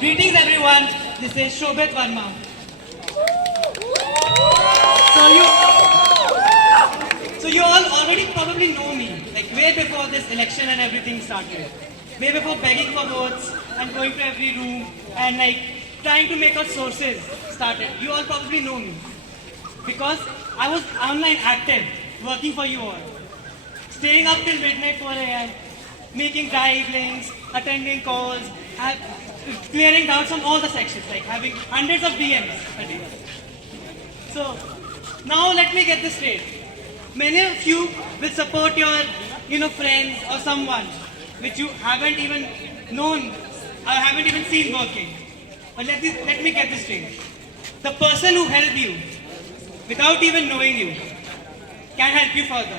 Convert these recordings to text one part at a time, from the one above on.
Greetings everyone, this is Shobhit Verma. So you all already probably know me, like way before this election and everything started. Way before begging for votes and going to every room and like trying to make out sources started. You all probably know me. Because I was online active, working for you all. Staying up till midnight 4 a.m., making drive links, attending calls, clearing doubts on all the sections, like having hundreds of DMs a day. So, now let me get this straight. Many of you will support your, friends or someone which you haven't even known or haven't even seen working. But let me get this straight. The person who helped you, without even knowing you, can help you further.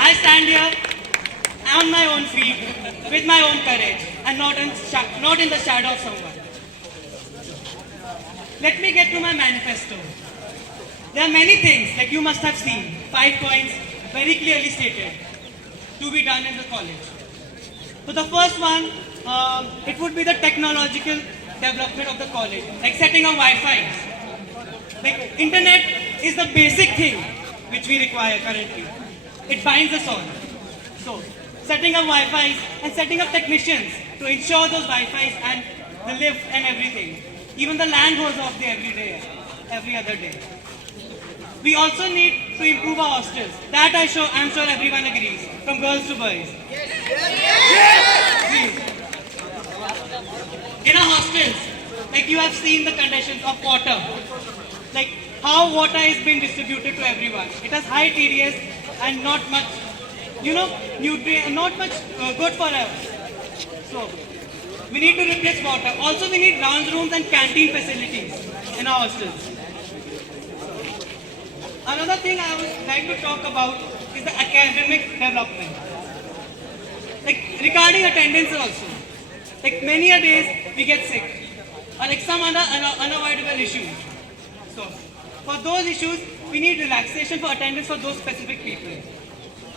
I stand here on my own feet, with my own courage, and not in the shadow of someone. Let me get to my manifesto. There are many things, like you must have seen, 5 points, very clearly stated, to be done in the college. So the first one, it would be the technological development of the college, like setting up Wi-Fi. Like internet is the basic thing which we require currently. It binds us all. So setting up Wi-Fi and setting up technicians to ensure those Wi-Fi and the lift and everything. Even the land goes off there every other day. We also need to improve our hostels. That I'm sure everyone agrees, from girls to boys. Yes. In our hostels, like you have seen the conditions of water, like how water is being distributed to everyone. It has high TDS and not much, nutrient, not much good for us. So we need to replace water. Also, we need lounge rooms and canteen facilities in our hostels. Another thing I would like to talk about is the academic development. Like regarding attendance also. Like many a days we get sick or like some other unavoidable issues. So for those issues, we need relaxation for attendance for those specific people.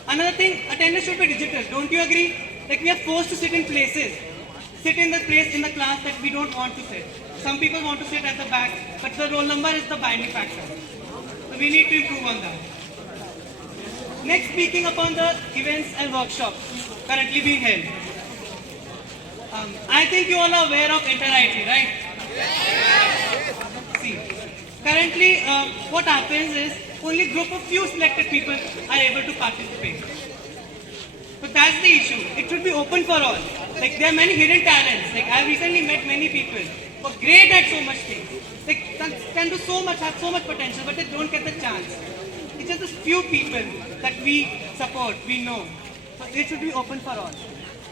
Another thing, attendance should be digital. Don't you agree? Like we are forced to sit in places. Sit in the place in the class that we don't want to sit. Some people want to sit at the back, but the roll number is the binding factor. So we need to improve on that. Next, speaking upon the events and workshops currently being held. I think you all are aware of Inter-IT, right? Yes. See, currently what happens is only group of few selected people are able to participate. But that's the issue. It should be open for all. Like there are many hidden talents. Like I've recently met many people who are great at so much things. They can do so much, have so much potential, but they don't get the chance. It's just a few people that we support, we know. So it should be open for all.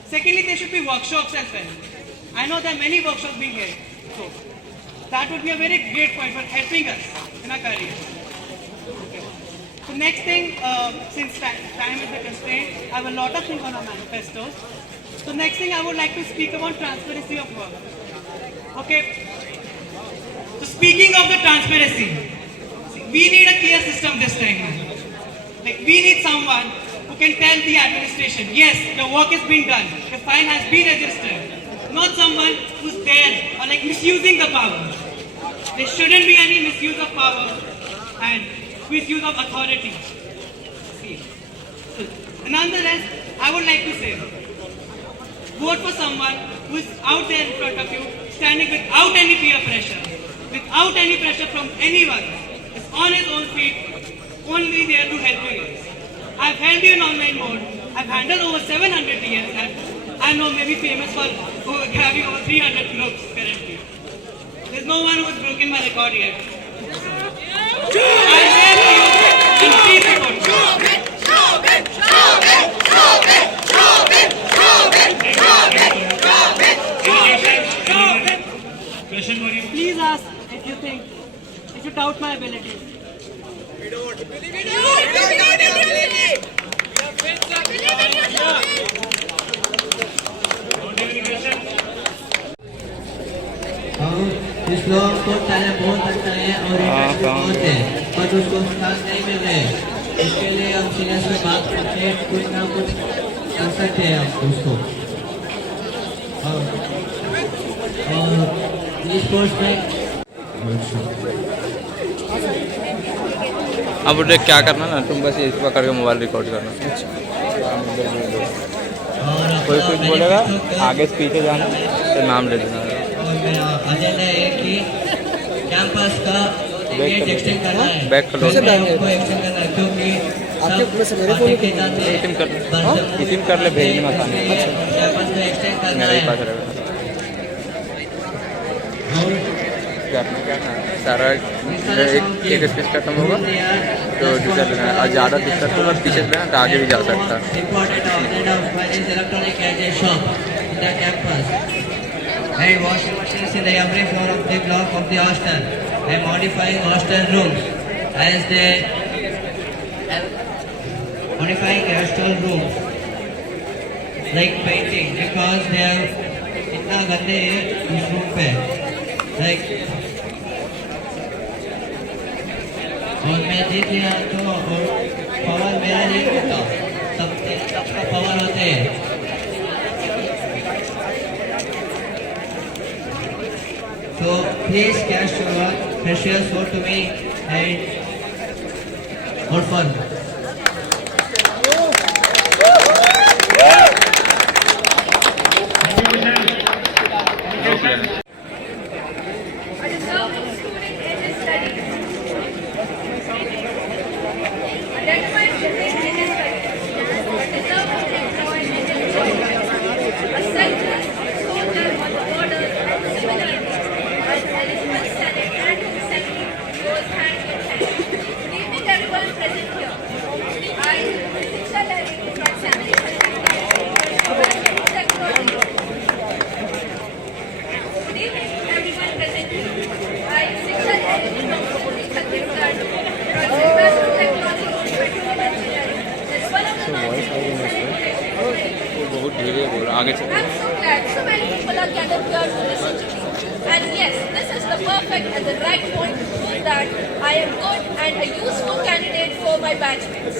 Secondly, there should be workshops as well. I know there are many workshops being held. So that would be a very great point for helping us in our career. Okay. So next thing, since time is a constraint, I have a lot of things on our manifestos. So next thing I would like to speak about transparency of work. Okay. So speaking of the transparency, we need a clear system this time. Like we need someone who can tell the administration, yes, your work is being done, your file has been registered. Not someone who's there or like misusing the power. There shouldn't be any misuse of power and misuse of authority. See. Nonetheless, I would like to say, vote for someone who is out there in front of you, standing without any peer pressure, without any pressure from anyone, is on his own feet, only there to help you guys. I've held you in online mode, I've handled over 700 DMs, and I know maybe famous for having over 300 groups currently. There's no one who's broken my record yet. I'm there for you, and please support me. Question for you. Please ask if you doubt my abilities. We don't. We don't doubt your ability. इस लोग को टैलेंट बहुत अच्छा है और इंटरेस्ट बहुत है पर उसको स्टार्ट नहीं मिल रहे। इसके लिए हम सीनियर्स से बात करते हैं, कुछ ना कुछ कर सकते हैं आप उसको। और स्पोर्ट्स में अब उधर क्या करना ना, तुम बस ये पकड़ के मोबाइल रिकॉर्ड करना। और कोई कुछ बोलेगा आगे से पीछे जाना तो नाम ले देना। एजेंडा है कि कैंपस का गेट एक्सटेंड करना है। बैक खोलो। हमको एक्सटेंड करना है क्योंकि इसी कर ले, भेजने में आसानी कैंपस को एक्सटेंड करना मेरे ही पास है। रहेगा। करना क्या ना सारा एक स्पेस खत्म होगा तो दूसरा लेना है, और ज़्यादा दिक्कत होगा पीछे लेना तो आगे भी जा सकता है। Important outlet of finance electronic gadget shop in the campus. And washing machines in the every floor of the block of the hostel. And modifying hostel rooms as they modifying hostel rooms like painting because they are इतना गंदे हैं इस रूम पे like और मैं जीत गया तो पावर मेरा नहीं होता, सबका पावर होते हैं। So please cash your precious vote to me and for fun. बहुत धीरे बोल आगे चल। I'm so glad so many people are gathered here to listen to me. And yes, this is the perfect and the right point to prove that I am good and a useful candidate for my batchmates.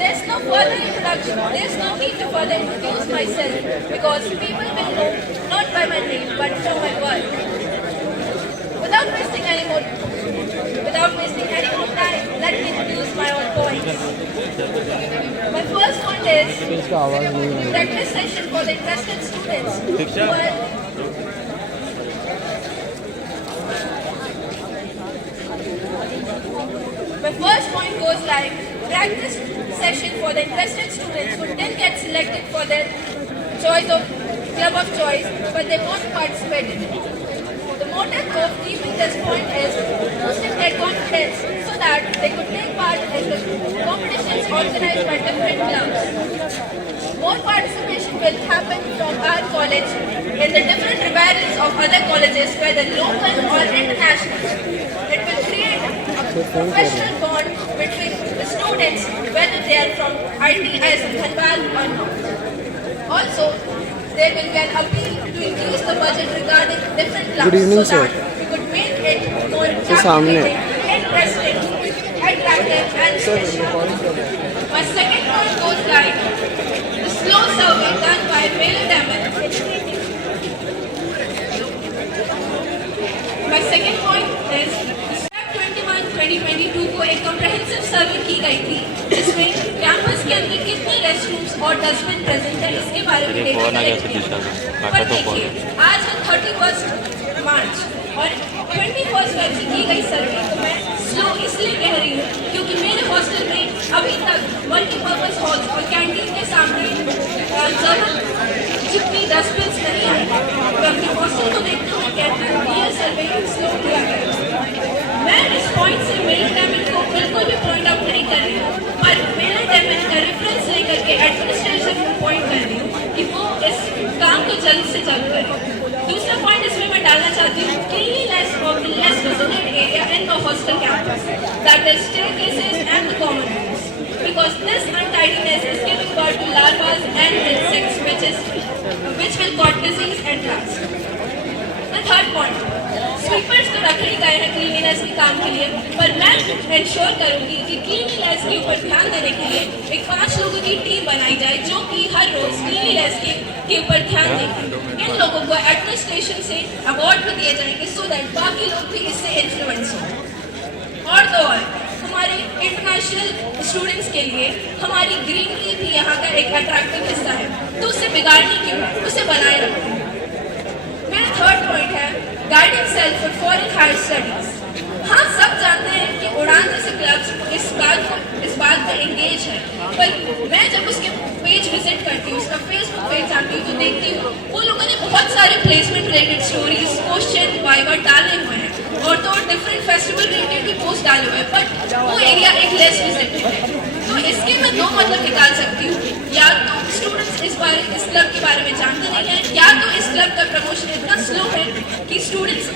There's no further introduction. There's no need to further introduce myself because people will know not by my name but from my work. Without wasting any more time, let me introduce my own points. My first point is practice session for the interested students who are My first point goes like practice session for the interested students who didn't get selected for their choice of club of choice, but they won't participate in it. The motive of keeping this point is boosting their confidence so that they could take part in the competitions organized by different clubs. More participation will happen from our college in the different rivals of other colleges, whether local or international. It will create a professional bond between the students, whether they are from ITS, Dhanbad or not. Also, there will be an appeal to increase the budget regarding different clubs so that we could make it more captivating, interesting, attractive and special. My second point goes like the slow survey done by Mail Damon. My second point is Step 21-2022 को एक comprehensive survey की गई थी जिसमें कैंपस के अंदर कितने रेस्टरूम्स और डस्टबिन प्रेजेंट है इसके बारे में डेटा कलेक्ट किया। पर देखिए आज है 31 मार्च और 21 की गई सर्वे को मैं स्लो इसलिए कह रही हूँ क्योंकि मेरे हॉस्टल में अभी तक मल्टीपर्पज हॉल और कैंटीन के सामने जितनी डस्टबिन नहीं आई है तो अपने हॉस्टल को देखते हुए कहती हूँ ये सर्वे स्लो किया गया। मैं इस पॉइंट से मेल डैमेज को बिल्कुल भी पॉइंट आउट नहीं कर रही हूँ पर मेल डैमेज का रेफरेंस लेकर के एडमिनिस्ट्रेशन को पॉइंट कर रही हूँ कि वो इस काम को जल्द से जल्द करे। दूसरा पॉइंट इसमें मैं डालना चाहती हूँ cleanliness of the less visited area in the hostel campus, that is staircases and the common rooms, because this untidiness is giving birth to larvae and insects which will cause disease and rats. The third point, sweepers तो रखे ही गए हैं cleanliness cleanliness के काम के लिए, पर मैं इंश्योर करूंगी कि क्लीनलीनेस के ऊपर ध्यान देने के लिए एक 5 लोगों की टीम बनाई जाए जो कि हर रोज क्लीनलीनेस के ऊपर ध्यान देंगे। इन लोगों को एडमिनिस्ट्रेशन से अवार्ड भी दिए जाएंगे सो दैट बाकी लोग भी इससे इन्फ्लुएंस हो। और तो और हमारे इंटरनेशनल स्टूडेंट्स के लिए हमारी ग्रीनरी भी यहाँ का एक अट्रैक्टिव हिस्सा है, तो उसे बिगाड़ने क्यों, उसे बनाए रखो। मेरा थर्ड पॉइंट है guiding self for foreign higher studies. हाँ, सब जानते हैं कि उड़ान जैसे क्लब्स इस बात पर एंगेज है, पर मैं जब उसके पेज विजिट करती हूँ, उसका फेसबुक पेज जाती हूँ तो देखती हूँ वो लोगों ने बहुत सारे placement related stories, question, viva डाले हुए हैं और तो और डिफरेंट फेस्टिवल रिलेटेड भी पोस्ट डाले हुए हैं, बट वो एरिया एक लेस विजिटेड है। तो इसके मैं दो मतलब निकाल सकती हूँ, या तो स्टूडेंट्स इस क्लब के बारे में जानते नहीं है, या तो इस क्लब का प्रमोशन इतना स्लो है कि स्टूडेंट्स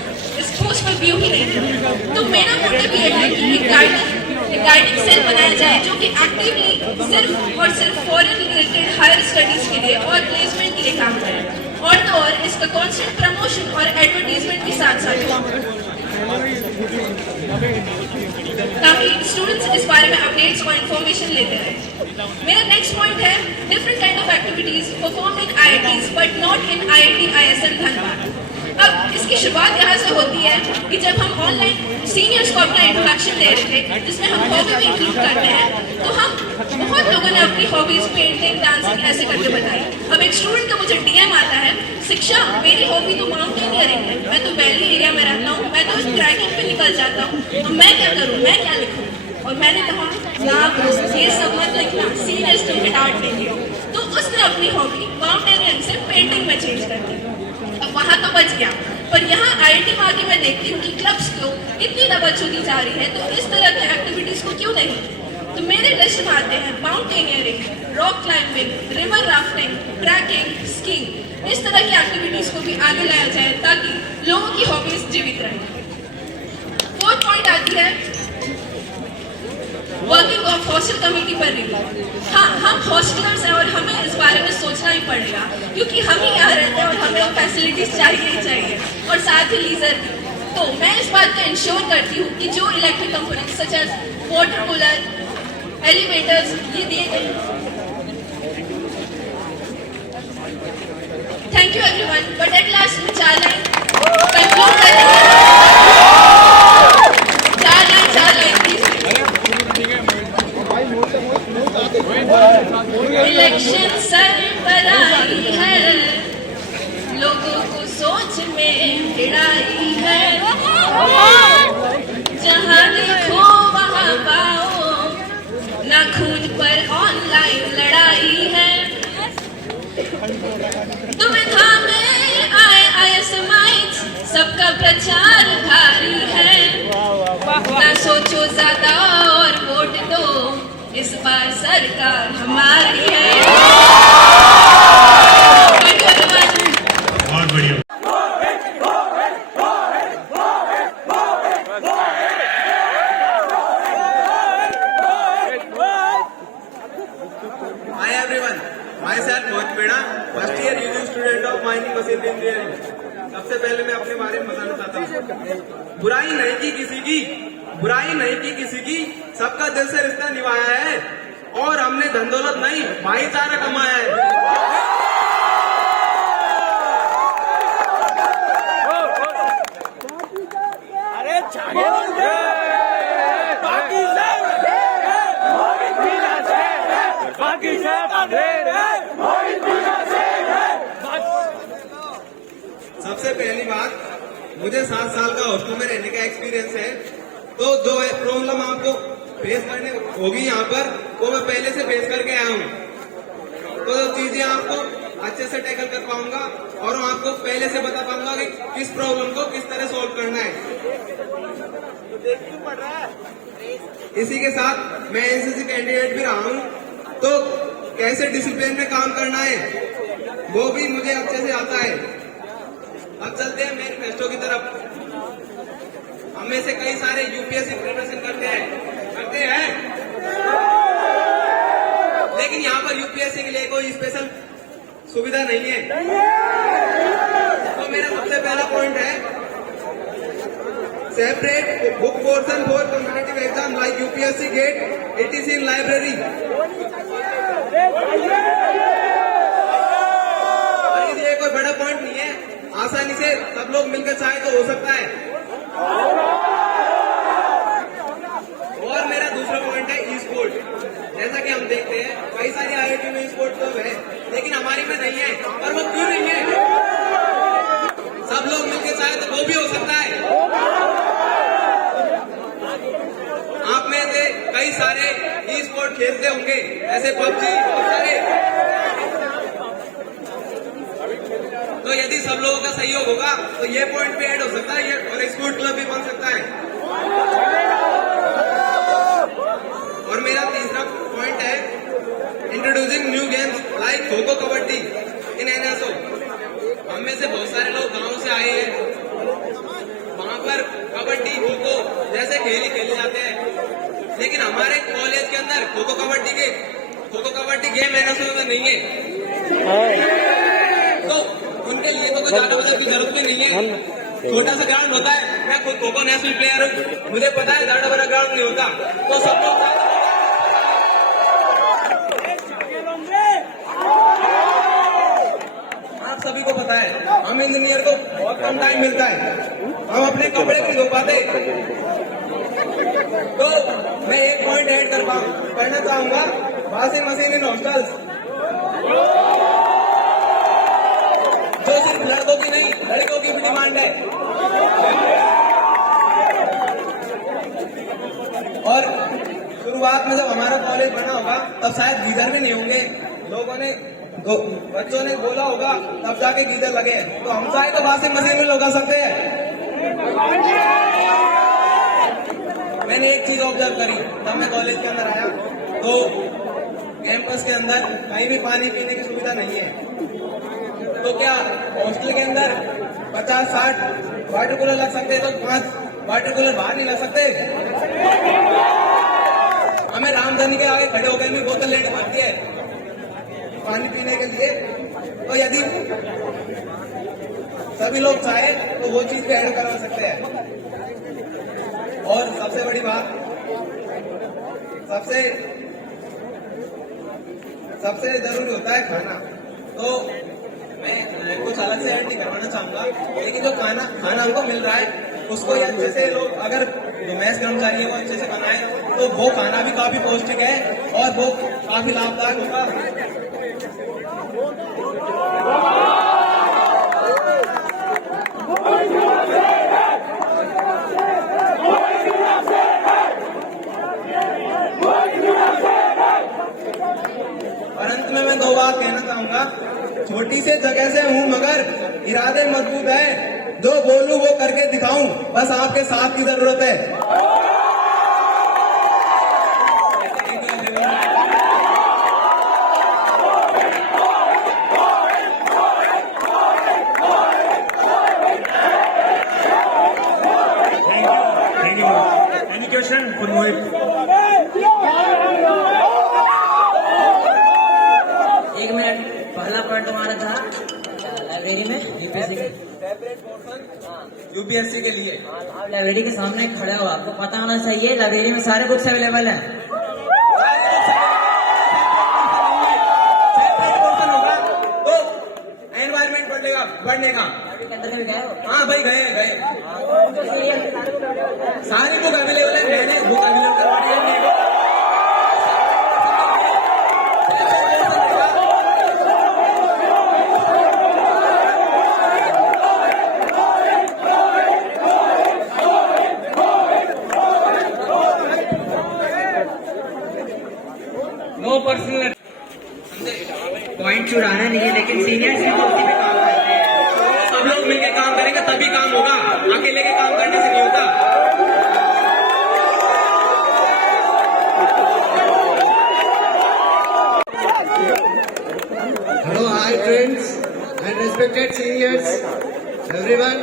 इस पोस्ट पर व्यू ही नहीं करते। तो मेरा मोटिव ये है कि एक गाइडिंग सेल बनाया जाए जो कि एक्टिवली सिर्फ और सिर्फ फॉरेन रिलेटेड हायर स्टडीज के लिए और प्लेसमेंट के लिए काम करे, और तो और इसका कॉन्स्टेंट प्रमोशन और एडवर्टीजमेंट भी साथ साथ हो, ताकि स्टूडेंट्स इस बारे में अपडेट्स और इन्फॉर्मेशन लेते रहे। मेरा नेक्स्ट पॉइंट है different kind of activities perform in IITs but not in IIT ISM Dhanbad. अब इसकी शुरुआत यहाँ से होती है कि जब हम ऑनलाइन सीनियर्स को अपना इंट्रोडक्शन दे रहे थे, जिसमें हम हॉबी भी इंक्लूड करते हैं, तो हम बहुत लोगों ने अपनी हॉबीज पेंटिंग, डांसिंग ऐसे करके बताई। अब एक स्टूडेंट का मुझे DM आता है, शिक्षा मेरी हॉबी तो माउंटेनियरिंग है, मैं तो वैली एरिया में रहता हूँ, मैं तो ट्रैकिंग पे निकल जाता हूँ, अब मैं क्या करूँ, मैं क्या लिखूँ? और मैंने कहा ना ये सब मत लिखना, सीनियर्स तुम आर्ट लेंगे। तो उसने अपनी हॉबी माउंटेनियरिंग से पेंटिंग में चेंज कर दी। अब वहाँ तो बच गया, पर यहाँ IIT में आके मैं देखती हूँ कि क्लब्स को इतनी तवज्जो दी जा रही है, तो इस तरह की एक्टिविटीज को क्यों नहीं? तो मेरे लिस्ट में आते हैं mountaineering, rock climbing, river rafting, trekking, skiing. इस तरह की एक्टिविटीज को भी आगे लाया जाए ताकि लोगों की हॉबीज जीवित रहें। फोर्थ पॉइंट आती है वर्किंग ऑफ हॉस्टल कमेटी पर रिव्यू। हाँ, हम हॉस्टलर्स हैं और हमें इस बारे में सोचना ही पड़ेगा, क्योंकि हम ही यहाँ रहते हैं और हमें वो फैसिलिटीज चाहिए ही चाहिए, और साथ ही लीजर भी। तो मैं इस बात का इंश्योर करती हूँ कि जो electric components such as water cooler, elevators ये दिए गए। Thank you everyone, but at last में 4 लाइन कंक्लूड करेंगे। 4 लाइन इलेक्शन सर पर आई है, लोगों को सोच में भिड़ाई है, जहाँ देखो वहाँ पाओ, ना खून पर ऑनलाइन लड़ाई है। दुविधा में आए ISMites, सबका प्रचार भारी है, ना सोचो ज्यादा और वोट दो, इस बार सरकार हमारी है। बहुत बढ़िया। Hi everyone, myself Mohit Meda, first year UG student of mining machine engineering. सबसे पहले मैं अपने बारे में बताना चाहता हूँ। बुराई नहीं की किसी की, बुराई नहीं की किसी की, सबका दिल से रिश्ता निभाया है, और हमने धन दौलत नहीं भाईचारा कमाया है। सबसे पहली बात, मुझे 7 साल का हॉस्टल में रहने का एक्सपीरियंस है, तो जो प्रॉब्लम आपको फेस करने होगी यहाँ पर, वो मैं पहले से फेस करके आया हूँ। तो चीजें आपको अच्छे से टैकल कर पाऊंगा और मैं आपको पहले से बता पाऊंगा कि किस प्रॉब्लम को किस तरह सोल्व करना है। इसी के साथ मैं NCC कैंडिडेट भी रहा हूँ, तो कैसे डिसिप्लिन में काम करना है वो भी मुझे अच्छे से आता है। अब चलते हैं मैनिफेस्टो की तरफ। हम में से कई सारे UPSC प्रिपरेशन करते हैं, लेकिन यहाँ पर UPSC के लिए कोई स्पेशल सुविधा नहीं है। तो मेरा सबसे पहला पॉइंट है separate book portion for competitive exam like UPSC GATE, etc. in library. ये कोई बड़ा पॉइंट नहीं है, आसानी से सब लोग मिलकर चाहे तो हो सकता है। और मेरा दूसरा पॉइंट है ई स्पोर्ट। जैसा कि हम देखते हैं कई सारी IIT में ई स्पोर्ट तो है, लेकिन हमारी में नहीं है। और वो क्यों नहीं है? सब लोग मिलकर चाहे तो वो भी हो सकता है। आप में से कई सारे ई स्पोर्ट खेलते होंगे, ऐसे PUBG बहुत सारे। तो यदि सब लोगों का सहयोग होगा तो ये पॉइंट भी ऐड हो सकता है, ये और स्पोर्ट क्लब भी बन सकता है। और मेरा तीसरा पॉइंट है introducing new games like kho खो, कबड्डी इन NSO। हम में से बहुत सारे लोग गांव से आए हैं, वहां पर कबड्डी खो खो जैसे खेल ही खेले जाते हैं, लेकिन हमारे कॉलेज के अंदर खो खो कबड्डी गेम NSO में नहीं है। तो उनके लिए तो ज्यादा बदल की जरूरत भी नहीं है। छोटा सा ग्राउंड होता है, मैं खुद खो खो नेशनल प्लेयर हूँ, मुझे पता है ज्यादा बड़ा ग्राउंड नहीं होता। तो सब लोग आप सभी को पता है हम इंजीनियर को बहुत कम टाइम मिलता है, हम अपने कपड़े नहीं धो पाते। तो मैं एक पॉइंट ऐड करना चाहूंगा, वॉशिंग मशीन इन हॉस्टल्स, जो सिर्फ लड़कों की नहीं लड़कों की भी डिमांड है। और शुरुआत में जब हमारा कॉलेज बना होगा तब शायद गीजर भी नहीं होंगे, बच्चों ने बोला होगा तब जाके गीजर लगे। तो हम चाहे तो वॉशिंग मशीन में लगा सकते हैं। मैंने एक चीज ऑब्जर्व करी तब मैं कॉलेज के अंदर आया, तो कैंपस के अंदर कहीं भी पानी पीने की सुविधा नहीं है। तो क्या हॉस्टल के अंदर 50-60 वाटर कूलर लग सकते हैं, तो 5 वाटर कूलर बाहर नहीं लग सकते? हमें रामधनी के आगे खड़े होकर भी बोतल लेनी पड़ती है पानी पीने के लिए। तो यदि सभी लोग चाहे तो वो चीज भी ऐड करवा सकते हैं। और सबसे बड़ी बात, सबसे जरूरी होता है खाना। तो मैं कुछ अलग से ऐड नहीं करवाना चाहूंगा, लेकिन जो खाना हमको मिल रहा है उसको अच्छे से लोग, अगर जो मैस कर्मचारी है वो अच्छे से बनाए तो वो खाना भी काफी पौष्टिक है और वो काफी लाभदायक होगा। और अंत में मैं 2 बात कहना चाहूंगा, छोटी से जगह से हूँ मगर इरादे मजबूत है, जो बोलूं वो करके दिखाऊं, बस आपके साथ की जरूरत है। Thank you. Any question for Mohit? एक मिनट, पहला पॉइंट तुम्हारा था लाइब्रेरी में यूपीएससी के लिए। आप लाइब्रेरी के सामने खड़े हो, आपको पता होना चाहिए लाइब्रेरी में सारे बुक्स अवेलेबल हैं। तो एनवायरमेंट बढ़ने का। हाँ भाई गए सारी बुक अवेलेबल है, मैंने बुक अवेलेबल करवाई है। नो पर्सनल पॉइंट छुड़ाना नहीं है, लेकिन सीनियर्स भी तो उसी पे काम करते हैं। सब लोग मिलकर काम करेंगे तभी काम होगा, अकेले के काम करने से नहीं होता। Hello, hi friends and respected seniors, everyone.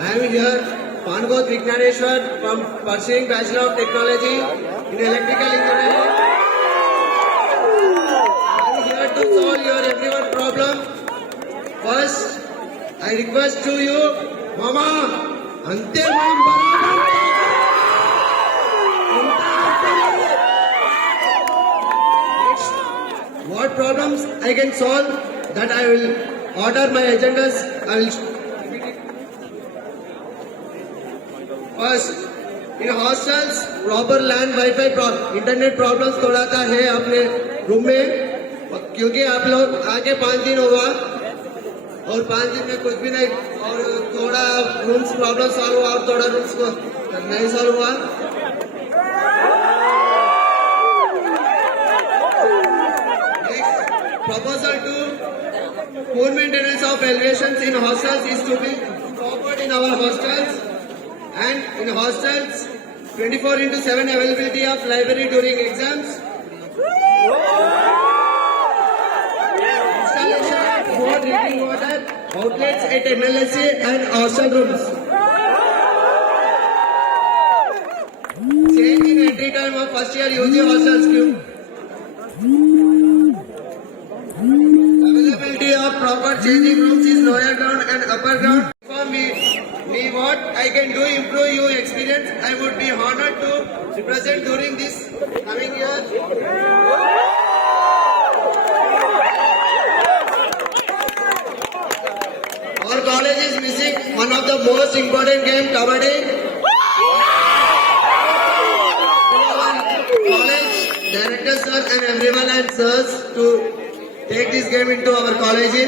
I am here, Pangot Vignaneshwar from pursuing Bachelor of Technology in Electrical Engineering. I am here to solve your everyone problem. First, I request to you మామా అంతే మనం బరాబర్. What problems I can solve, that I will order my agendas. I will first, in hostels proper LAN Wi-Fi internet problems थोड़ा सा है अपने रूम में, क्योंकि आप लोग आके 5 दिन हुआ और 5 दिन में कुछ भी नहीं, और थोड़ा रूम्स प्रॉब्लम सॉल्व हुआ और थोड़ा रूम्स को नहीं सॉल्व हुआ. Proposal to poor maintenance of elevations in hostels is to be offered in our hostels, and in hostels 24/7 availability of library during exams. Installation of 4 drinking water outlets at MLSC and hostel rooms. Change in entry time of first year UG hostels. Availability of proper changing rooms is lower ground and upper ground. For me what I can do improve your experience. I would be honored to represent during this coming year. Our college is missing one of the most important game, Kabaddi. Our college directors sir and everyone and sirs to take this game into our college.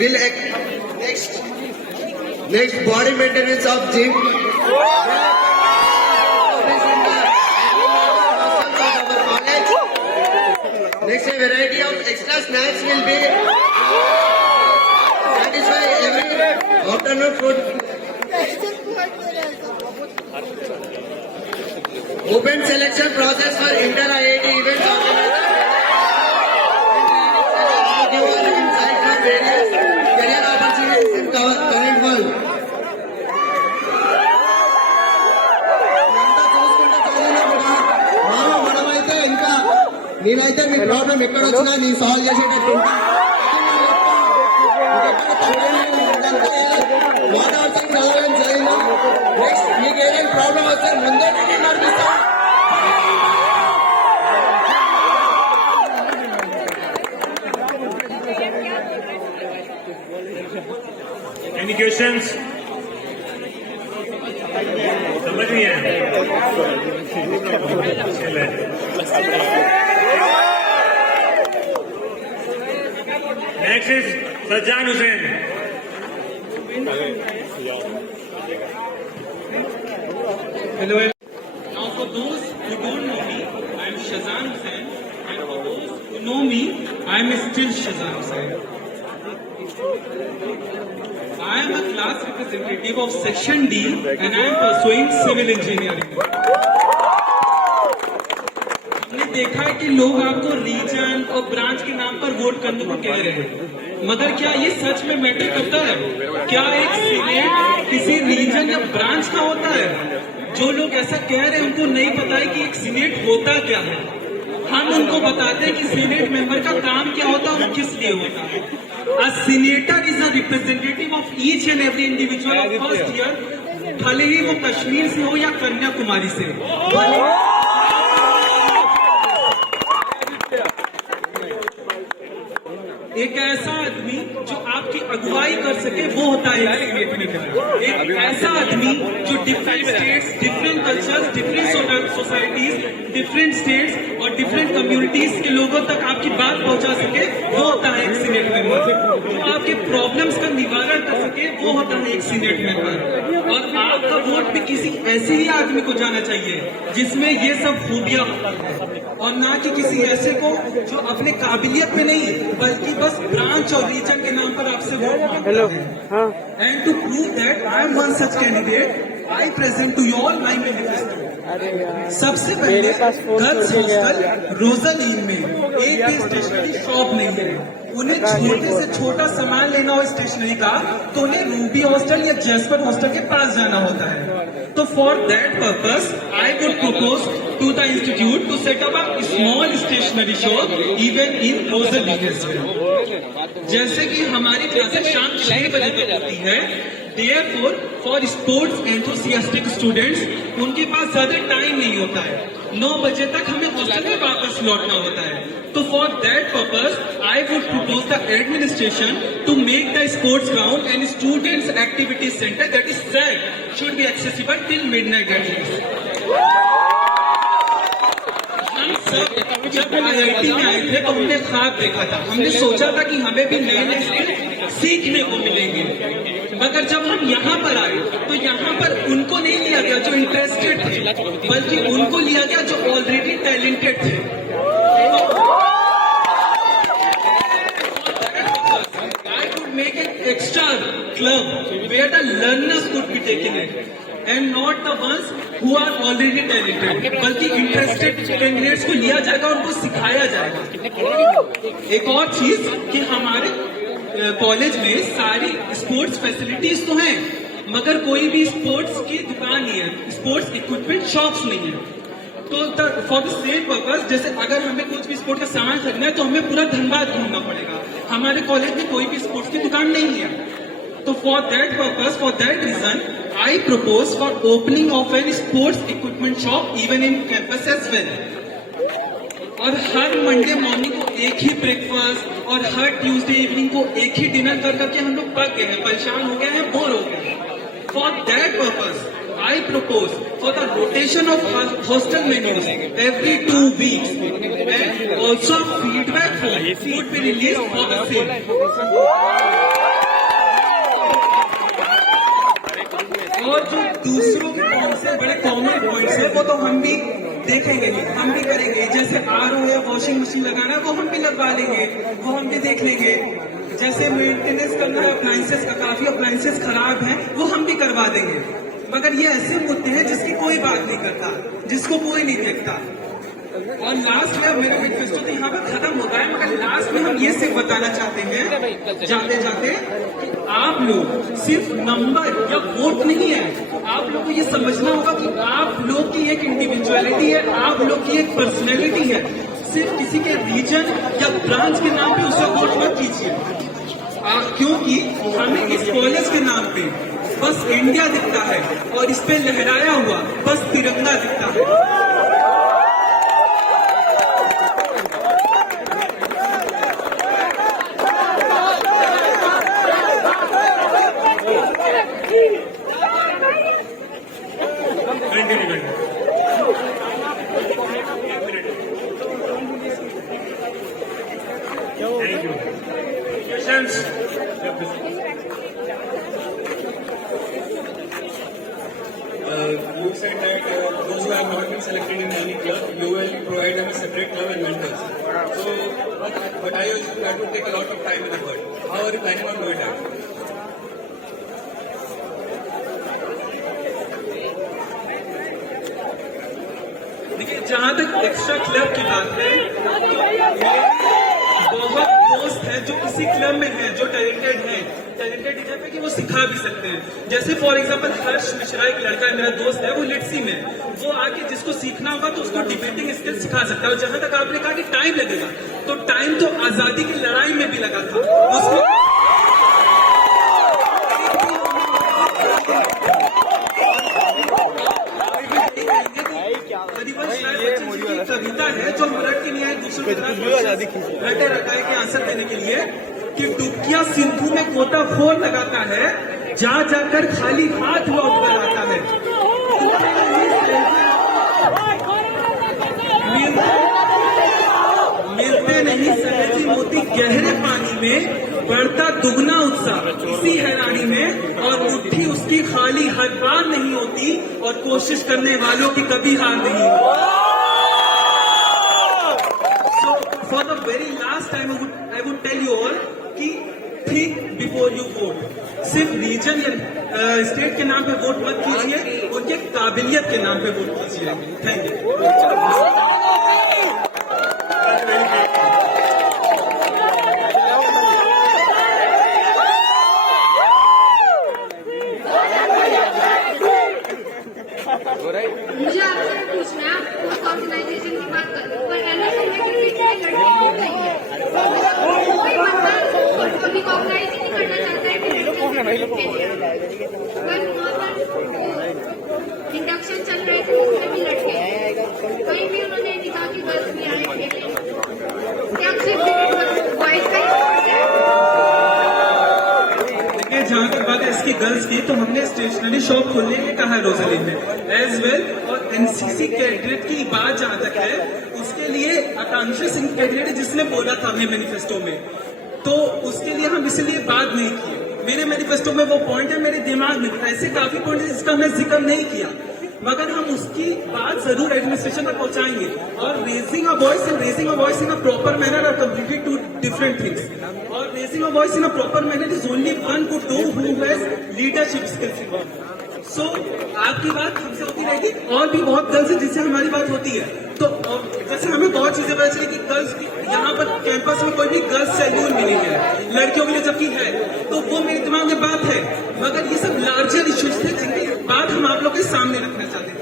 Will next body maintenance of gym. Next a variety of extra snacks will be. That is why every afternoon food. Open selection process for inter IIT events organized. Insight for various career opportunities in current world. మనమైతే ఇంకా నేనైతే మీ ప్రాబ్లం ఎక్కడ వచ్చినా నేను సాల్వ్ చేసేటట్టు నెక్స్ట్ మీకు ఏదైనా ప్రాబ్లం వస్తే ముందే నేను నడిపిస్తాను. Any questions? समझ नहीं है. Next is Sajjan Hussain. Hello. Now, for those who don't know me, I am Shazan Hussain, and for those who know me, I am still Shazan Hussain. I am a class representative of Section D, and I am pursuing civil engineering. हमने देखा है कि लोग आपको रीजन और ब्रांच के नाम पर वोट करने को कह रहे हैं, मगर क्या ये सच में मैटर करता है? क्या एक सीनेट किसी रीजन या ब्रांच का होता है? जो लोग ऐसा कह रहे हैं उनको नहीं पता है कि एक सीनेट होता क्या है. हम उनको बताते हैं कि सीनेट मेंबर का काम क्या होता है और किस लिए होता है. A senator is a representative of each and every individual of first year, भले ही वो कश्मीर से हो या कन्याकुमारी से हो. एक ऐसा आदमी जो आपकी अगुवाई कर सके वो होता है सीनेट मेंबर. एक ऐसा आदमी जो different states, different cultures, different societies, different states और डिफरेंट कम्युनिटीज के लोगों तक आपकी बात पहुंचा सके वो होता है एक सीनेट मेंबर. जो आपके प्रॉब्लम्स का निवारण कर सके वो होता है एक सीनेट मेंबर. और आपका वोट भी किसी ऐसे ही आदमी को जाना चाहिए जिसमें ये सब खूबियां और ना कि किसी ऐसे को जो अपने काबिलियत में नहीं बल्कि बस ब्रांच और रीजन के नाम पर आपसे वोट मांगता है. And to prove that I am one such candidate, I present to you all my manifesto. सबसे पहले गर्ल्स हॉस्टल रोजल में एक भी स्टेशनरी शॉप नहीं है. उन्हें छोटे से छोटा सामान लेना हो स्टेशनरी का तो उन्हें रूबी हॉस्टल या जैस्पर हॉस्टल के पास जाना होता है. तो for that purpose I would propose to the institute to set up a small stationery shop even in Rosal as well. जैसे कि हमारी क्लासेस शाम 6 बजे तक होती है, therefore for sports enthusiastic students उनके पास ज्यादा टाइम नहीं होता है, 9 बजे तक हमें हॉस्टल में वापस लौटना होता है। तो for that purpose I would propose the administration to make the sports ground and students activity center that is set should be accessible till midnight at least. हम सब जब IIT में आए थे तो हमने ख्वाब देखा था, हमने सोचा था कि हमें भी नए नए स्किल सीखने को मिलेंगे, मगर जब हम यहाँ पर आए तो यहाँ पर उनको नहीं लिया गया जो इंटरेस्टेड थे, बल्कि उनको लिया गया जो ऑलरेडी टैलेंटेड थे। I could make an extra club where the learners could be taken in and not the ones who are already talented, बल्कि इंटरेस्टेड कैंडिडेट्स को लिया जाएगा, उनको सिखाया जाएगा। एक और चीज कि हमारे कॉलेज में सारी स्पोर्ट्स फैसिलिटीज तो हैं, मगर कोई भी स्पोर्ट्स की दुकान नहीं है, स्पोर्ट्स इक्विपमेंट शॉप्स नहीं है। तो फॉर द सेम पर्पस, जैसे अगर हमें कुछ भी स्पोर्ट का सामान खरीदना है तो हमें पूरा धनबाद घूमना पड़ेगा, हमारे कॉलेज में कोई भी स्पोर्ट्स की दुकान नहीं है। तो for that purpose, for that reason I propose for opening of an sports equipment shop even in campus as well. और हर मंडे मॉर्निंग को एक ही ब्रेकफास्ट और हर ट्यूसडे इवनिंग को एक ही डिनर कर करके हम लोग पक गए हैं, परेशान हो गए हैं, बोर हो गए हैं। For that purpose I propose for the rotation of hostel menus every 2 weeks and also feedback form would be released for the same. और जो दूसरों के कौन से बड़े कॉमन पॉइंट्स है वो तो हम भी देखेंगे, हम भी करेंगे। जैसे RO है, वॉशिंग मशीन लगाना है, वो हम भी लगवा लेंगे, वो हम भी देख लेंगे। जैसे मेंटेनेंस करना है अप्लायंसेस का, काफी अप्लायंसेस खराब हैं, वो हम भी करवा देंगे। मगर ये ऐसे मुद्दे हैं जिसकी कोई बात नहीं करता, जिसको कोई नहीं देखता। और लास्ट में मेरा रिक्वेस्ट तो यहाँ पर खत्म होता है, मगर लास्ट में हम ये सिर्फ बताना चाहते हैं जाते जाते कि आप लोग सिर्फ नंबर या वोट नहीं है, आप लोग को ये समझना होगा कि आप लोग की एक इंडिविजुअलिटी है, आप लोग की एक पर्सनैलिटी है। सिर्फ किसी के रीजन या ब्रांच के नाम पे उसका वोट मत कीजिए, क्योंकि हमें इस कॉलेज के नाम पे बस इंडिया दिखता है और इस पे लहराया हुआ बस तिरंगा दिखता है। Thank you. Questions? You said that those who have not been selected in any club, you will provide them a separate club and mentors. So, but I assume that would take a lot of time and effort. How are you planning on doing that? देखिए, जहाँ तक extra club की बात है, बहुत दोस्त है जो किसी क्लब में है, जो टैलेंटेड है, टैलेंटेड इधर पे कि वो सिखा भी सकते हैं। जैसे फॉर एग्जांपल हर्ष मिश्रा, एक लड़का है, मेरा दोस्त है, वो लिट्सी में, वो आके जिसको सीखना होगा तो उसको डिबेटिंग स्किल सिखा सकता है। और जहां तक आपने कहा कि टाइम लगेगा, तो टाइम तो आजादी की लड़ाई में भी लगा था, उसमें कविता है जो मराठ के लिए है, दूसरे रटे रटाए के आंसर देने के लिए कि डुबकिया सिंधु में गोताखोर लगाता है, जा जाकर खाली हाथ लौट कर आता है। मिलते नहीं सहेजी मोती गहरे पानी में, बढ़ता दुगना उत्साह इसी हैरानी में, और मुट्ठी उसकी खाली हर बार नहीं होती, और कोशिश करने वालों की कभी हार नहीं होती। For the very last time, I would tell you all कि think before you vote. सिर्फ रीजन या स्टेट के नाम पे वोट मत कीजिए, उनके काबिलियत के नाम पे वोट कीजिए। Thank you. मुझे आपसे पूछना है, आप ऑर्गेनाइजेशन की बात कर रहे हो, पर एनएसएस में कितने लड़के हो गई है, कोई मतदान इंडक्शन चल रहे थे उसमें भी लड़के कहीं भी उन्होंने निकाह की गर्ल्स नहीं आए क्या सिर्फ बॉयज का देखिए, जहाँ तक बात है इसकी गर्ल्स की, तो हमने स्टेशनरी शॉप खोलने के लिए कहा है रोजलिन ने एज वेल। और एनसीसी कैडेट की बात जहाँ तक है, उसके लिए आकांक्षा सिंह कैडेट जिसने बोला था हमें मैनिफेस्टो में, तो उसके लिए हम इसलिए बात नहीं की। मेरे मैनिफेस्टो में वो पॉइंट है, मेरे दिमाग में था, ऐसे काफी पॉइंट है जिसका हमने जिक्र नहीं किया, मगर हम उसकी बात जरूर एडमिनिस्ट्रेशन तक पहुंचाएंगे। और raising a voice and raising a voice in a proper manner are completely two different things. और raising a voice in a proper manner is only one could do who has leadership skills. So आपकी बात हमसे होती रहेगी, और भी बहुत गर्ल्स है जिससे हमारी बात होती है। तो जैसे हमें बहुत चीजें पता चली कि गर्ल्स यहाँ पर कैंपस में कोई भी गर्ल्स सैल्यून भी नहीं है लड़कियों के लिए, जबकि है, तो वो मेरे दिमाग में बात है, मगर ये सब लार्जर इश्यूज थे जिनकी बात हम आप लोग के सामने रखना चाहते थे।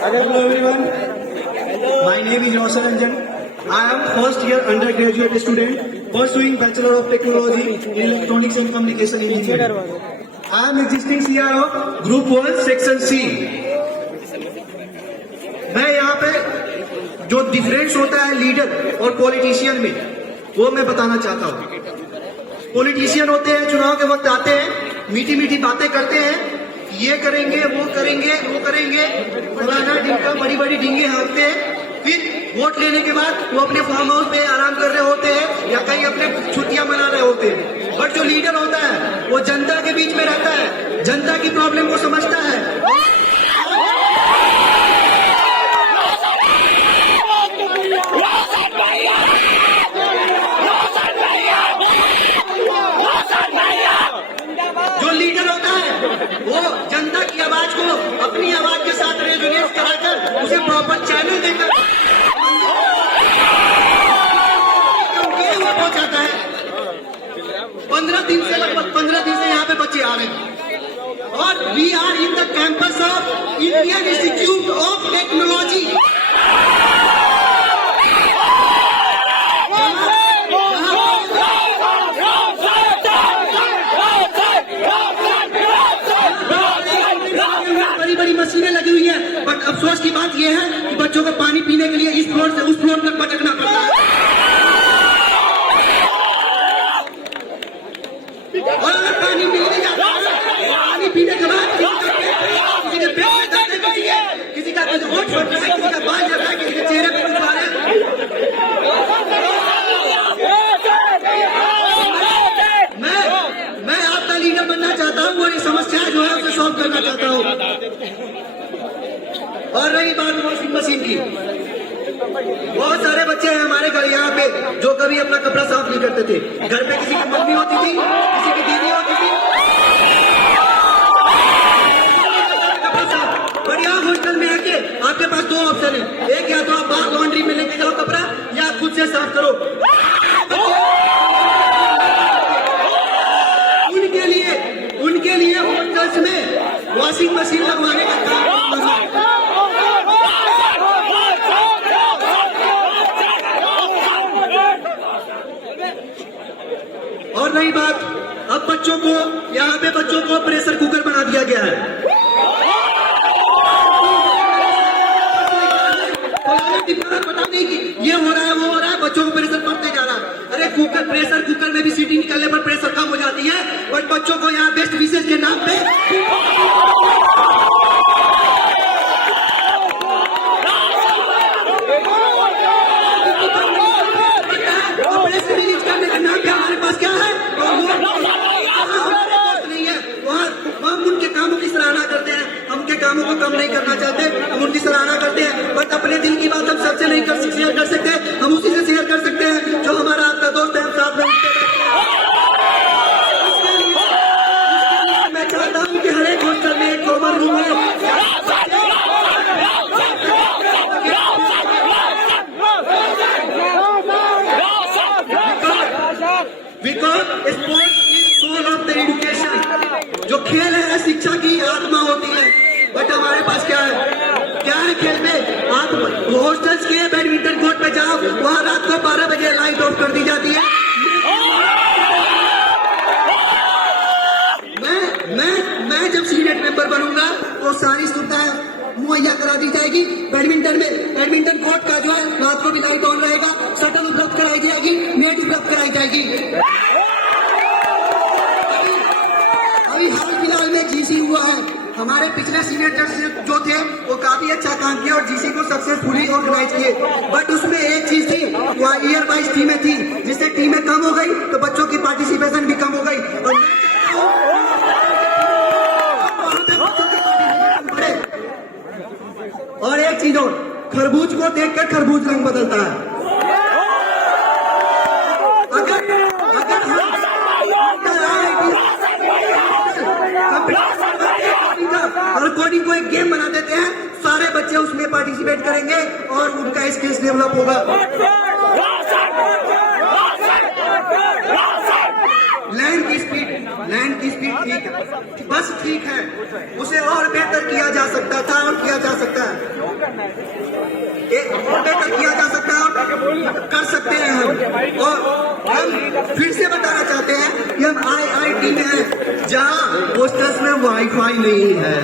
Hello everyone. My name is Roshan Ranjan. I am first year undergraduate student pursuing Bachelor of Technology in Electronics and Communication Engineering. I am existing CR of Group 1 Section C. मैं यहाँ पे जो डिफरेंस होता है लीडर और पॉलिटिशियन में, वो मैं बताना चाहता हूँ। पॉलिटिशियन होते हैं, चुनाव के वक्त आते हैं, मीठी मीठी बातें करते हैं, ये करेंगे वो करेंगे वो करेंगे, फलाना ढिमका बड़ी बड़ी ढींगे हाँकते हैं, फिर वोट लेने के बाद वो अपने फार्म हाउस पे आराम कर रहे होते हैं या कहीं अपने छुट्टियां मना रहे होते हैं। बट जो लीडर होता है वो जनता के बीच में रहता है, जनता की प्रॉब्लम को समझता है। जो लीडर होता है वो जनता की आवाज को अपनी आवाज के साथ रेजोनेट कराकर उसे प्रॉपर चैनल देकर पहुंचाता है। 15 दिन से लगभग 15 दिन से यहाँ पे बच्चे आ रहे हैं, और we are in the campus of Indian Institute of Technology. बड़ी मशीनें लगी हुई है, बट अफसोस की बात यह है कि बच्चों को पानी पीने के लिए इस फ्लोर से उस फ्लोर तक भटकना पड़ता है। और अगर पानी मिल नहीं जाता, पानी पीने के बाद किसी के पेट में दर्द है, किसी का होठ फट रहा है, किसी का बाल जल रहा है, किसी के चेहरे पर कुछ आ रहा है। मैं आपका लीडर बनना चाहता हूँ और ये समस्या जो है उसे सॉल्व करना चाहता हूँ। और रही बात वॉशिंग मशीन की, बहुत सारे बच्चे हैं हमारे घर यहाँ पे जो कभी अपना कपड़ा साफ नहीं करते थे। घर पे किसी की मम्मी होती थी, किसी की दीदी होती थी, कपड़ा साफ। पर यहाँ हॉस्टल में आके आपके पास दो ऑप्शन है, एक या तो आप बाहर लॉन्ड्री में लेके जाओ कपड़ा, या खुद से साफ करो। उनके लिए हॉस्टल्स में वॉशिंग मशीन लगवाने का काम। और रही बात, अब बच्चों को यहाँ पे बच्चों को प्रेशर कुकर बना दिया गया है। पता नहीं कि ये हो रहा है वो हो रहा है, बच्चों को प्रेशर पड़ते जा रहा है। अरे कुकर, प्रेशर कुकर में भी सीटी निकलने पर प्रेशर कम हो जाती है, बट बच्चों को यहाँ बेस्ट विशेष के नाम पे करने का नाम क्या हमारे पास क्या है? नहीं है। वहाँ हम उनके कामों की सराहना करते हैं, हम उनके कामों को कम नहीं करना चाहते, हम उनकी सराहना करते हैं, बट अपने दिल की बात हम सबसे नहीं शेयर कर सकते, हम उसी से शेयर कर सकते हैं जो हमारा आपका दोस्त है, हम साथ में because sports is soul of the education. जो खेल है शिक्षा की आत्मा होती है, बट हमारे पास क्या है खेल में? आप हॉस्टल्स के बैडमिंटन कोर्ट पे जाओ, वहां रात को 12 बजे लाइट ऑफ कर दी जाती है। मैं जब सीनेट मेंबर बनूंगा तो सारी सुविधाएं मुहैया करा दी जाएगी। बैडमिंटन कोर्ट का जो है रात को भी लाइट ऑन रहेगा, शटल उपलब्ध कराई जाएगी, नेट उपलब्ध कराई जाएगी। अभी हाल फिलहाल में जीसी हुआ है, हमारे पिछले सीनेटर्स जो थे वो काफी अच्छा काम किया और जीसी को सक्सेसफुली ऑर्गेनाइज किए। बट उसमें एक चीज थी, वो ईयर वाइज टीमें थी, जिससे टीमें कम हो गई तो बच्चों की पार्टिसिपेशन भी कम हो गई। और एक चीज और, खरबूज को देखकर खरबूज रंग बदलता है। अगर और कोडिंग को एक गेम बना देते हैं, सारे बच्चे उसमें पार्टिसिपेट करेंगे और उनका स्किल्स डेवलप होगा। लैंड की स्पीड ठीक है, बस ठीक है, उसे और बेहतर किया जा सकता था और किया जा सकता है, और बेहतर किया जा सकता है और कर सकते हैं हम। और हम फिर से बताना चाहते हैं कि हम IIT में हैं, जहां हॉस्टल्स में वाईफाई नहीं है।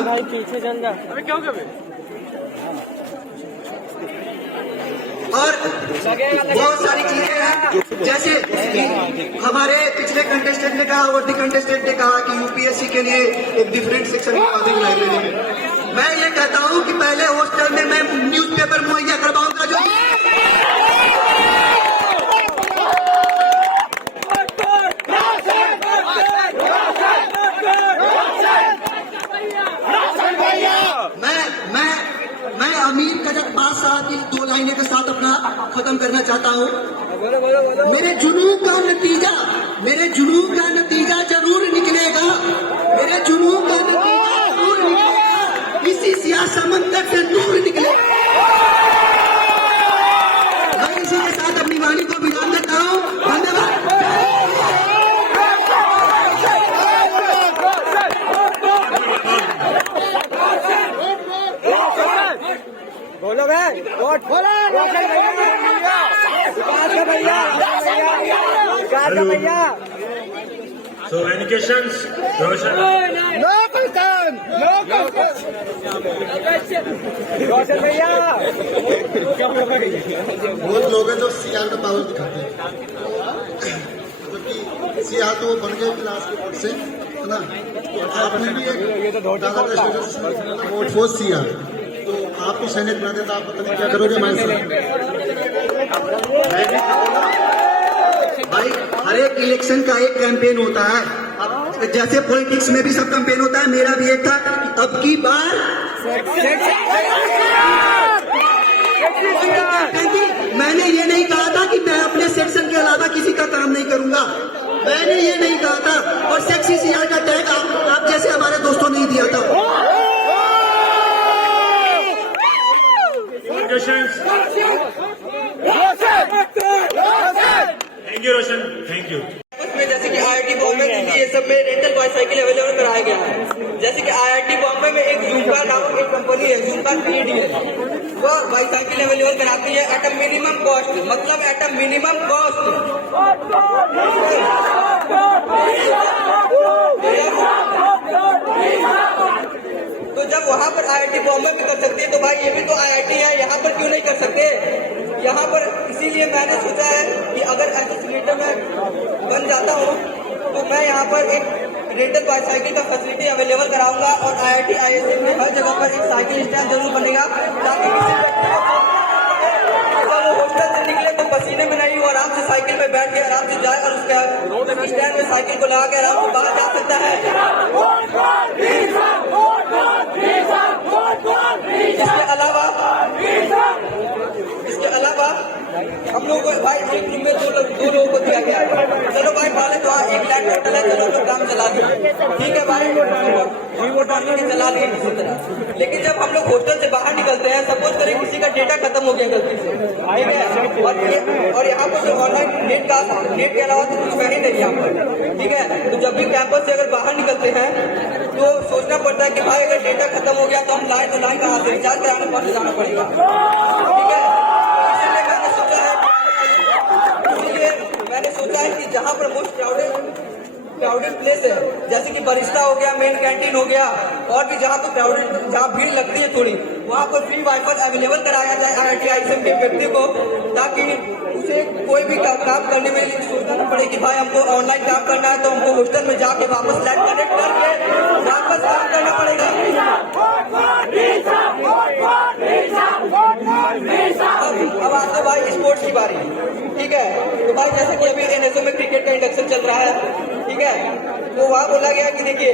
भाई पीछे चल जा, अबे क्यों कर? और बहुत सारी चीजें हैं, जैसे हमारे पिछले कंटेस्टेंट ने कहा, वर्दी कंटेस्टेंट ने कहा कि यूपीएससी के लिए एक डिफरेंट सेक्शन है लाइब्रेरी में। मैं ये कहता हूं कि पहले हॉस्टल में मैं न्यूज़पेपर मुहैया करवाऊंगा, जो मैं अमीर कजक बादशाह की 2 लाइनें के साथ अपना खत्म करना चाहता हूँ। मेरे जुनून का नतीजा जरूर निकलेगा, मेरे जुनून का नतीजा जरूर निकलेगा, इसी सियाह समंदर से दूर निकलेगा। मैं इसी के साथ अपनी वाणी को विराम देता हूँ। धन्यवाद। बोलो भाई, वोट बोला भैया। So any questions? Roshan? No question, no question भैया। बहुत लोग हैं जो सीआर का पावर दिखाते हैं, क्योंकि सीआर तो बन गए क्लास के वोट से, है ना? और आपने भी एक वोट फॉर सीआर, तो आपको सेनेट बना देता, आप पता नहीं क्या करोगे हमारे साथ। भाई हर एक इलेक्शन का एक कैंपेन होता है, जैसे पॉलिटिक्स में भी सब कैंपेन होता है, मेरा भी एक था। अब की बार मैंने ये नहीं कहा था कि मैं अपने सेक्शन के अलावा किसी का काम नहीं करूंगा, मैंने ये नहीं कहा था। और सेक्सी सीआर का टैग आप जैसे हमारे दोस्तों ने दिया था। Thank you, Roshan. Thank you. उसमें जैसे कि IIT बॉम्बे दिल्ली ये सब में रेंटल बाईसाइकिल अवेलेबल कराया गया है। जैसे कि IIT बॉम्बे में एक ज़ूम्बा नामक एक कंपनी है, ज़ूम्बा PED है, वो बाईसाइकिल अवेलेबल कराती है एट अ मिनिमम कॉस्ट, मतलब एट अ मिनिमम कॉस्ट। तो जब वहाँ पर IIT बॉम्बे में कर सकते हैं, तो भाई ये भी तो IIT है, यहाँ पर क्यों नहीं कर सकते? यहाँ पर इसीलिए मैंने सोचा है कि अगर एसोसिएटर में बन जाता हूँ तो मैं यहाँ पर एक रेंटल बाईसाइकिल का फैसिलिटी अवेलेबल कराऊंगा और IIT ISM में हर जगह पर एक साइकिल स्टैंड जरूर बनेगा, ताकि किसी वो हॉस्टल से निकले तो पसीने में नहीं, वो आराम से साइकिल में बैठ के आराम से जाए और उसके स्टैंड में साइकिल को लगा के आराम से बाहर जा सकता है। इसके अलावा हम लोग को भाई एक रूम में दो लोगों को दिया गया है। चलो भाई भाई पहले तो 1 लाख का चला, चलो तो काम चला दिए, ठीक है भाई, चला दिए किसी तरह। लेकिन जब हम लोग हॉस्टल से बाहर निकलते हैं, सपोज करें किसी का डेटा खत्म हो गया गलती से, ठीक है, और यहाँ पर ऑनलाइन नेट के अलावा तो कुछ है ही नहीं यहाँ पर, ठीक है। तो जब भी कैंपस से अगर बाहर निकलते हैं तो सोचना पड़ता है कि भाई अगर डेटा खत्म हो गया तो हम लाइन तो लाइन कहाँ से रिचार्ज कराने पर जाना पड़ेगा, ठीक है। इसीलिए मैंने सोचा है कि जहाँ पर मोस्ट क्राउडेड प्लेस है, जैसे कि बरिस्ता हो गया, मेन कैंटीन हो गया, और भी जहाँ पर क्राउडेड, जहाँ भीड़ लगती है थोड़ी, वहाँ पर फ्री वाईफाई अवेलेबल कराया जाए IIT ISM के व्यक्ति को, ताकि उसे कोई भी काम करने में सोचना न पड़े कि भाई हमको ऑनलाइन काम करना है तो हमको हॉस्टल में जाके वापस लाइट कनेक्ट करके वापस काम करना पड़ेगा। अब आते भाई स्पोर्ट्स की बारी, ठीक है। तो भाई जैसे कि अभी NSO में क्रिकेट का इंडक्शन चल रहा है, ठीक है, तो वहाँ बोला गया कि देखिए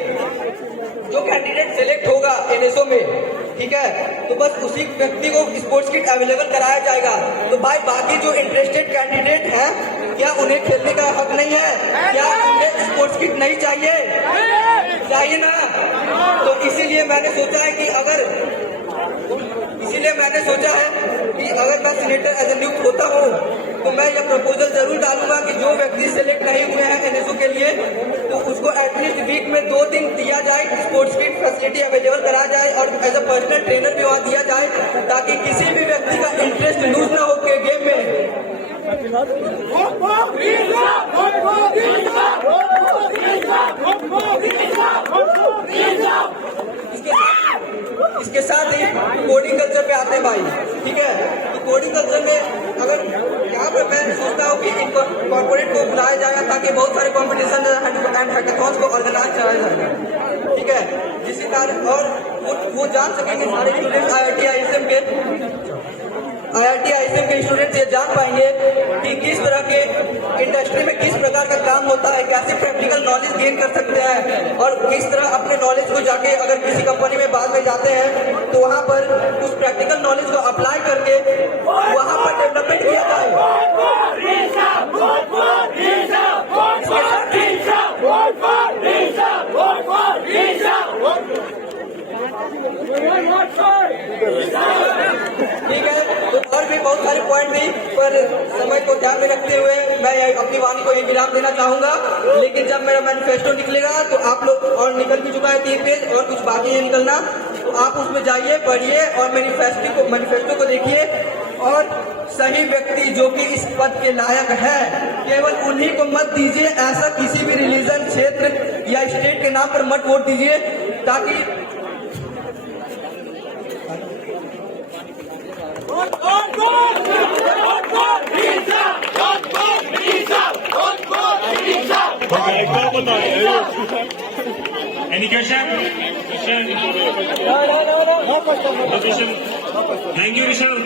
जो कैंडिडेट सिलेक्ट होगा NSO में, ठीक है, तो बस उसी व्यक्ति को स्पोर्ट्स किट अवेलेबल कराया जाएगा। तो भाई बाकी जो इंटरेस्टेड कैंडिडेट हैं, क्या उन्हें खेलने का हक नहीं है? क्या उन्हें स्पोर्ट्स किट नहीं चाहिए ना? तो इसीलिए मैंने सोचा है कि अगर मैं सीनेटर एज ए नियुक्त होता हूँ तो मैं यह प्रपोजल जरूर डालूंगा कि जो व्यक्ति सिलेक्ट नहीं हुए हैं NSO के लिए, तो उसको एटलीस्ट वीक में 2 दिन दिया जाए, स्पोर्ट्स किट फैसिलिटी अवेलेबल कराया जाए, और एज अ पर्सनल ट्रेनर भी वहाँ दिया जाए, ताकि किसी भी व्यक्ति का इंटरेस्ट लूज ना हो के गेम में। इसके साथ ही कोडिंग कल्चर पे आते हैं भाई, ठीक है। तो कोडिंग कल्चर में अगर यहाँ पर मैं सोचता हूँ कि कॉर्पोरेट को बुलाया जाएगा, ताकि बहुत सारे कॉम्पिटिशन एंड हैकाथॉन्स को ऑर्गेनाइज कराया जाएगा, ठीक है, जिसके कारण और वो जान सकेंगे सारे स्टूडेंट IIT ISM के स्टूडेंट ये जान पाएंगे कि किस तरह के इंडस्ट्री में किस प्रकार का काम होता है, कैसे प्रैक्टिकल नॉलेज गेन कर सकते हैं, और किस तरह अपने नॉलेज को जाके अगर किसी कंपनी में बाद में जाते हैं तो वहाँ पर उस प्रैक्टिकल नॉलेज को अप्लाई करके वहाँ पर डेवलपमेंट किया जाए। ठीक है, तो और भी बहुत सारे पॉइंट थी, पर समय को ध्यान में रखते हुए मैं अपनी वाणी को एक विराम देना चाहूंगा। लेकिन जब मेरा मैनिफेस्टो निकलेगा तो आप लोग, और निकल भी चुका है 3 पेज, और कुछ बाकी है निकलना, तो आप उसमें जाइए, पढ़िए और मैनिफेस्टो को देखिए, और सही व्यक्ति जो कि इस पद के लायक है केवल उन्हीं को मत दीजिए। ऐसा किसी भी रिलीजन, क्षेत्र या स्टेट के नाम पर मत वोट दीजिए, ताकि Any question? Thank you, Rishabh.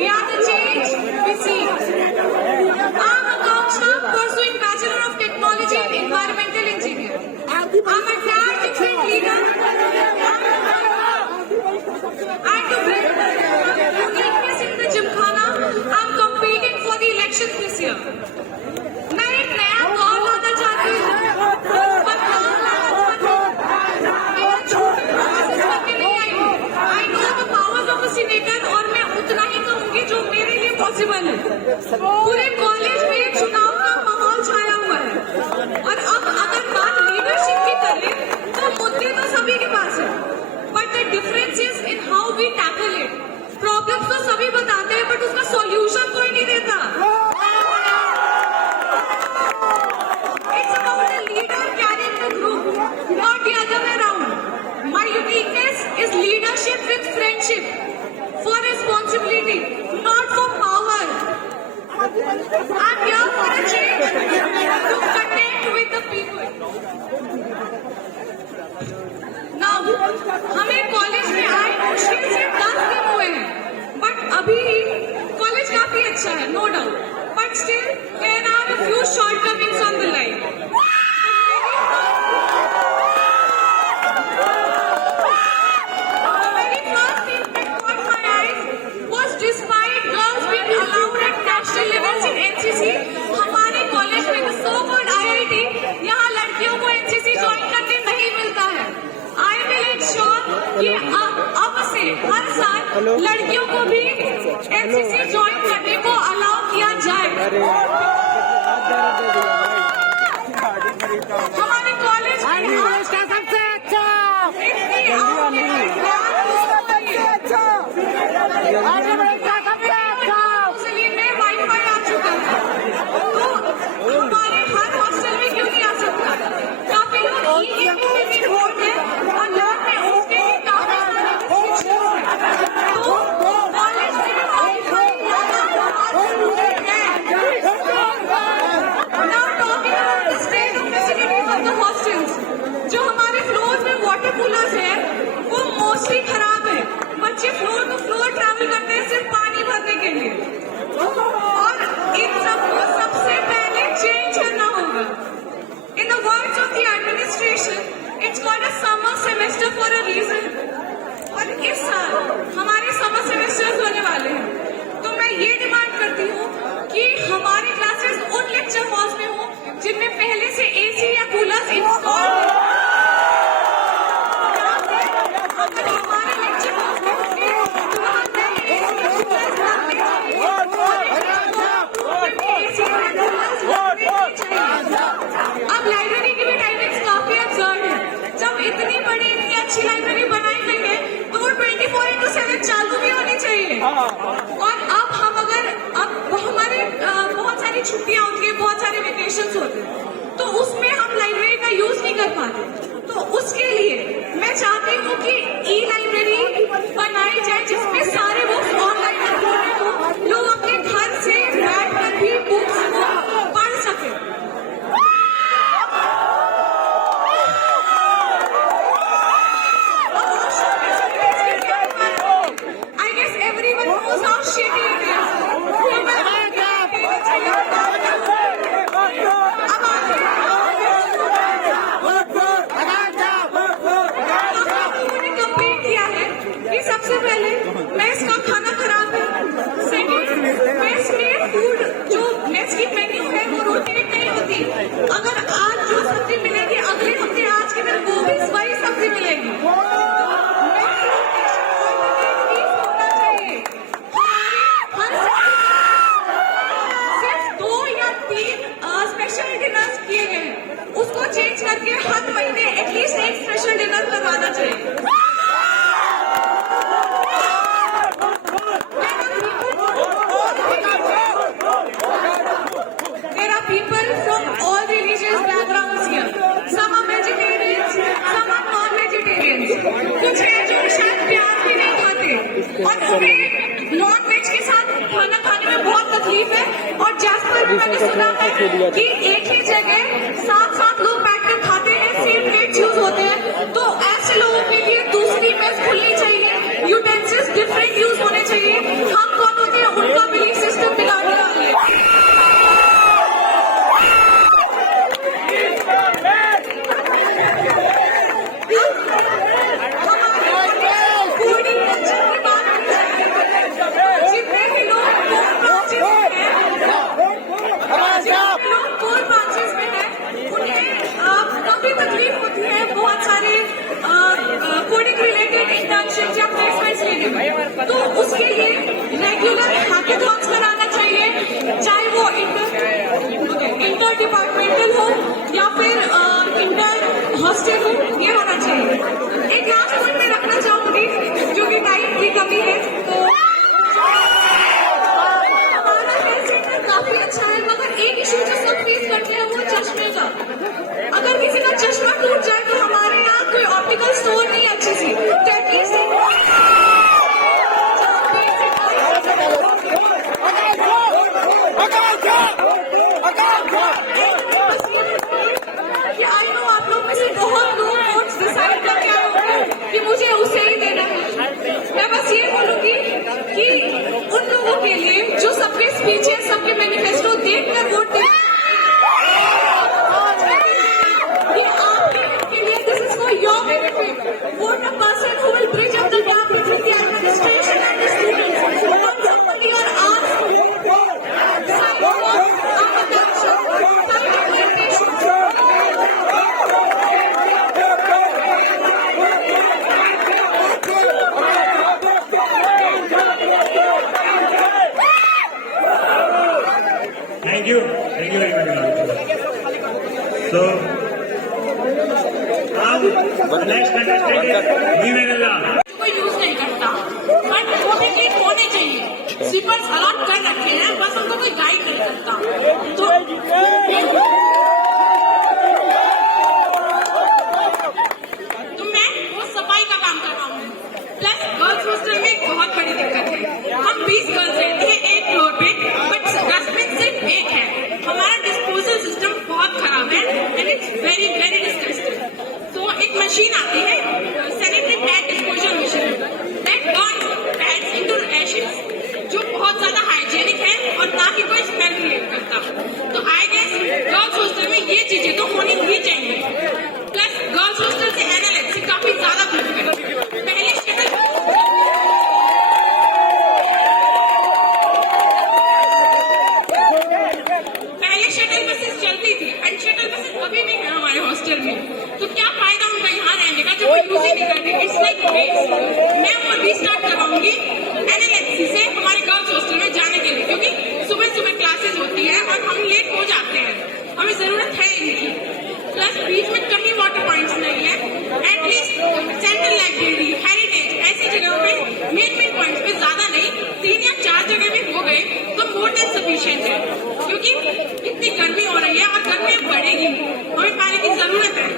We are the change we see. I'm Akanksha, pursuing Bachelor of Technology in Environmental Engineering. I'm a dad, different leader, and to bring uniqueness in the Gymkhana, I'm competing for the elections this year. मैं एक नया दौर लाना चाहती हूँ, बदलाव लाना चाहती हूँ। मैं छोटे प्रोसेस करके नहीं आई हूँ। I know the powers of a senator और मैं उतना ही कहूँगी जो मेरे लिए पॉसिबल है। पूरे कॉलेज में चुनाव का माहौल छाया हुआ है और अब अगर बात लीडरशिप की करें तो मुद्दे तो सभी के पास है, but the difference is in how we tackle it. Problems तो सभी बताते हैं बट उसका सॉल्यूशन कोई नहीं देता। It's about a leader carrying the group, not the other way around. My uniqueness is leadership with friendship, for responsibility, not for power. I'm here for a change, to connect with the people. Now, हमें कॉलेज में आए मुश्किल से 10 दिन हुए हैं, बट अभी कॉलेज काफी अच्छा है, no doubt, but still there are a few shortcomings on the line. The very first thing that caught my eyes was despite girls being allowed at national levels in NCC, हमारे कॉलेज में the so-called IIT, यहाँ लड़कियों को NCC join करने नहीं मिलता है। I will ensure कि अब से हर साल लड़कियों को भी NCC ज्वाइन करने को अलाउ किया जाए। हमारे कॉलेज में आज का सबसे अच्छा में वाईफाई आ चुका है, तो हमारे हर हॉस्टल में क्यों नहीं आ सकता? काफी लोग ई-गेमिंग में भी बोलते हैं और लैब में उसके भी काफी सारे restrictions हैं। तो कॉलेज में वाईफाई लगाना बहुत जरूरी है। Now talking about the state of facilities of the hostels, जो हमारे फ्लोर्स में वाटर कूलर्स हैं वो मोस्टली खराब है। बच्चे फ्लोर टू फ्लोर ट्रैवल करते हैं सिर्फ पानी भरने के लिए, और इन सबको सबसे पहले चेंज करना होगा। In the words of the administration, it's called a summer semester for a reason. और इस साल हमारे समर सेमेस्टर्स होने वाले हैं, तो मैं ये डिमांड करती हूँ कि हमारे क्लासेस उन लेक्चर हॉल्स में हो जिनमें पहले से एसी या कूलर्स इंस्टॉल है। अगर हमारे लेक्चर हॉल्स में होंगे तो वहाँ नए एसी या कूलर्स लगने चाहिए और एसी या कूलर्स लगने चाहिए। अब लाइब्रेरी की भी टाइमिंग्स काफी अब्सर्ड है। जब इतनी बड़ी इतनी अच्छी लाइब्रेरी बनाई गई है तो वो 24/7 चालू भी होनी चाहिए। और अब हम अगर हमारे बहुत सारी छुट्टियां होती है, बहुत सारे वेकेशंस होते हैं, तो उसमें हम लाइब्रेरी का यूज नहीं कर पाते। तो उसके लिए मैं चाहती हूँ कि ई-लाइब्रेरी बनाई जाए जिसमें सारे बुक्स ऑनलाइन अपलोडेड हो, लोग अपने घर से बैठकर भी बुक्स को पढ़ सके। I guess everyone knows how shitty it is. Complete किया है कि सबसे पहले मेस का खाना खराब है, सेकेंड मेस में फूड जो मेस की मेन्यू है वो रोटेट नहीं होती। अगर आज जो सब्जी मिलेगी अगले हफ्ते आज के दिन वो भी वही सब्जी मिलेगी। स्पेशल डिनर्स किए गए हैं, उसको चेंज करके हर महीने एटलीस्ट एक स्पेशल डिनर करवाना चाहिए। There are people from all religious backgrounds here. Some are vegetarians, some are non-vegetarians. कुछ हैं जो शायद प्याज भी नहीं खाते और उन्हें नॉन वेज के साथ खाना खाने में बहुत तकलीफ है। और जैस्पर में मैंने सुना है कि एक ही जगह 7 लोग बैठकर खाते हैं, सेम प्लेट्स यूज होते हैं, तो ऐसे लोगों के लिए दूसरी मेस खुलनी चाहिए, यूटेंसिल्स डिफरेंट यूज होने चाहिए। हम कौन होते हैं तो उसके लिए रेगुलर हैकेथॉन्स कराना चाहिए, चाहे वो इंटर डिपार्टमेंटल हो या फिर इंटर हॉस्टल हो, ये होना चाहिए। एक लास्ट पॉइंट मैं रखना चाहूंगी, जो कि टाइम की कमी है, तो हमारा हेल्थ सेंटर काफी अच्छा है, मगर एक इशू जो सब फेस करते हैं वो चश्मे का। अगर किसी का चश्मा टूट जाए तो हमारे यहाँ कोई ऑप्टिकल स्टोर नहीं है अच्छी सी, तो एटलीस्ट आई नो आप लोग में से बहुत लोग नोट्स डिसाइड करके आए होंगे कि मुझे उसे ही देना है। मैं बस ये बोलूंगी कि उन लोगों के लिए जो सबके स्पीचेस, सबके मैनिफेस्टो देखकर वोट दे, this is for your benefit. Vote a person who will bridge up the gap between the administration and the students. Once somebody are asked, sign off, application, sign application. Thank you very much. So, next contestant is Nivedita. कोई यूज नहीं करता, but voting lead होने चाहिए। Sweepers allot कर रखे हैं, बस उनको कोई गाइड नहीं करता। तो मैं वो सफाई का काम कर रहा हूँ। प्लस गर्ल्स हॉस्टल में एक बहुत बड़ी दिक्कत है, हम 20 गर्ल्स रहती है एक फ्लोर पे, बट डस्टबिन सिर्फ एक है। हमारा डिस्पोजल सिस्टम बहुत खराब है and it's very very disgusting. तो एक मशीन आती है, sanitary pad disposal machine, that Burns pads into ashes, जो बहुत ज्यादा हाइजीनिक है और ना ही कोई स्मेल क्रिएट करता। तो आई गेस गर्ल्स हॉस्टल में ये चीजें तो होनी ही चाहिए। प्लस गर्ल्स हॉस्टल से एनएलएच से काफी ज्यादा दूर है। पहले शटल बसेस चलती थी एंड शटल बसेस अभी भी है हमारे हॉस्टल में, तो क्या फायदा उनका यहाँ रहने का जब वो यूज ही नहीं करते। It's like waste. मैं वो रीस्टार्ट करवाऊंगी एनएलएचसी से हमारे गर्ल्स हॉस्टल में जाने के लिए, क्योंकि सुबह सुबह क्लासेस होती है और हम लेट हो जाते हैं, हमें जरूरत है इनकी। प्लस बीच में कहीं वाटर पॉइंट्स नहीं है, एटलीस्ट सेंट्रल लाइब्रेरी, हेरिटेज ऐसी जगहों पे मेन पॉइंट्स पे ज्यादा नहीं, 3 या 4 जगह भी हो गए तो मोर देन सफिशिएंट है, क्योंकि इतनी गर्मी हो रही है और गर्मी बढ़ेगी, हमें पानी की जरूरत है।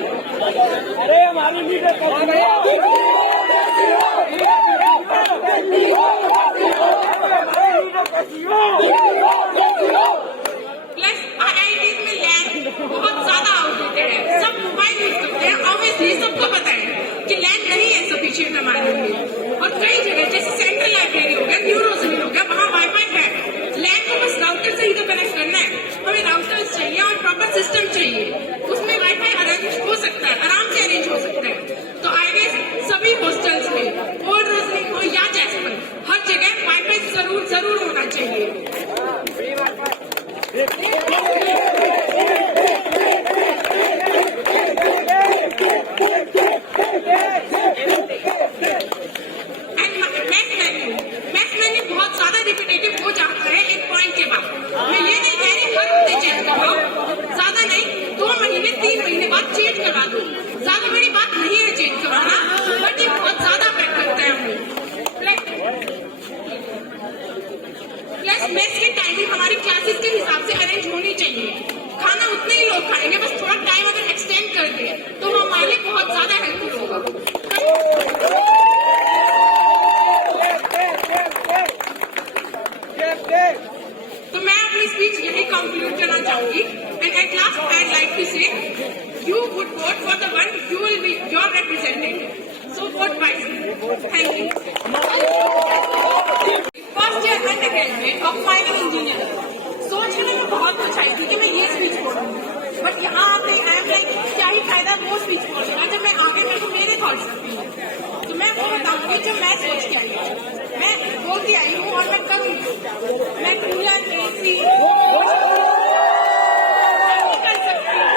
प्लस IITs में लैंड बहुत ज्यादा आउटडेटेड है, सब मोबाइल यूज करते हैं। ऑब्वियसली सबको पता है कि लैंड नहीं है सफिशिएंट हमारे लिए, और कई जगह जैसे सेंट्रल लाइब्रेरी हो गया, न्यूरोसिटी हो गया, वहाँ वाईफाई है। लैंड को बस राउटर से ही तो कनेक्ट करना है, हमें राउटर्स चाहिए और प्रॉपर सिस्टम चाहिए, उसमें वाईफाई अरेंज हो सकता है, आराम से अरेंज हो सकता है। तो आई गेस सभी हॉस्टल्स में ओल्ड रोजनी हो या जैसमन, हर जगह वाईफाई जरूर होना चाहिए। मैथ मेन्यू बहुत ज्यादा रिपीटेटिव हो जाता है एक पॉइंट के बाद। मैं ये नहीं कह रही हर हफ्ते चेंज करवाओ, ज्यादा नहीं, 2 महीने 3 महीने बाद चेंज करवा दो, ज्यादा बड़ी बात नहीं है चेंज करवाना, बट ये बहुत ज्यादा अफेक्ट करता है हमें। प्लस मेस की टाइमिंग हमारी क्लासेस के हिसाब से अरेंज होनी चाहिए, खाना उतने ही लोग खाएंगे, बस थोड़ा टाइम अगर एक्सटेंड कर दे तो हमारे लिए बहुत ज्यादा हेल्पफुल होगा। तो मैं अपनी स्पीच यही कंक्लूड करना चाहूंगी, and at last I like to say you would vote for the one you will be your representative, so vote wisely. Thank you. First year under graduate of final engineering, सोचने में बहुत कुछ आई थी कि मैं ये स्पीच बोलूंगी, बट यहाँ आते आई एम लाइक क्या ही फायदा वो स्पीच बोलने का जब मैं आगे मेरे को मेरे थॉट्स रखती हूँ। तो मैं वो बताऊंगी जो मैं सोच के आई हूँ, मैं बोलती आई हूँ और मैं करूँगी। मैं दुनिया ऐसी कर सकती हूँ।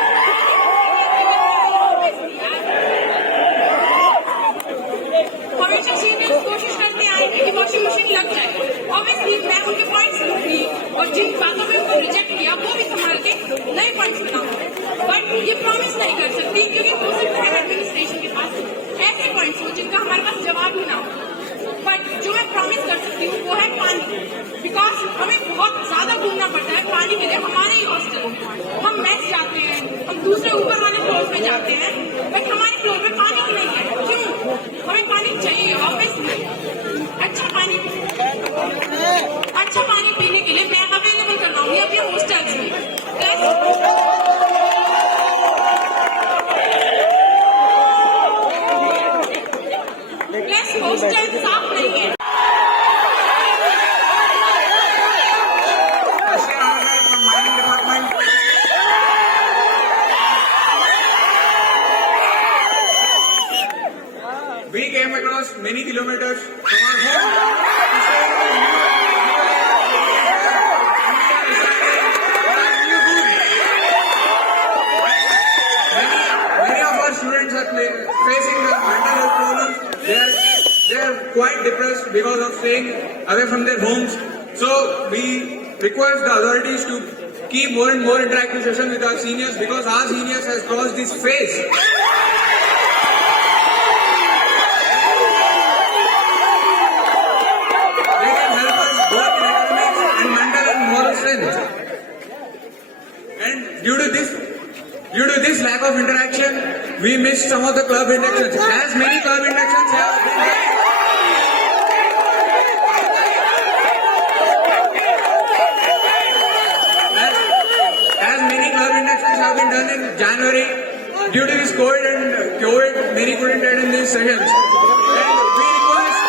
हमेशा सीनियर्स कोशिश करते आए कि वो माइंड लग जाए। ऑब्वियसली मैं उनके पॉइंट्स लूंगी और जिन बातों में उनको रिजेक्ट किया वो भी संभाल के नए पॉइंट्स बनाऊंगी, बट ये प्रॉमिस नहीं कर सकती क्योंकि हो सकता है एडमिनिस्ट्रेशन के पास ऐसे पॉइंट्स हो जिनका हमारे पास जवाब ही ना हो। बट जो मैं प्रॉमिस कर सकती हूँ वो है पानी, बिकॉज हमें बहुत ज्यादा घूमना पड़ता है पानी के लिए। हमारे ही हॉस्टल हम मेस जाते हैं, हम दूसरे ऊपर वाले फ्लोर पे जाते हैं, बट हमारे फ्लोर पे पानी ही नहीं है। क्यों? हमें पानी चाहिए ऑब्वियसली। अच्छा पानी पीने के लिए मैं अवेलेबल करवाऊंगी अपने हॉस्टल्स में। प्लस हॉस्टल साफ नहीं है। We came across many kilometers from our home to say many of our students are facing the mental health problems. They are quite depressed because of staying away from their homes. So we request the authorities to keep more and more interactive sessions with our seniors, because our seniors has crossed this phase. And due to this lack of interaction, we missed some of the club inductions. As many club inductions have been done in January, due to this COVID, many couldn't attend these sessions. And we request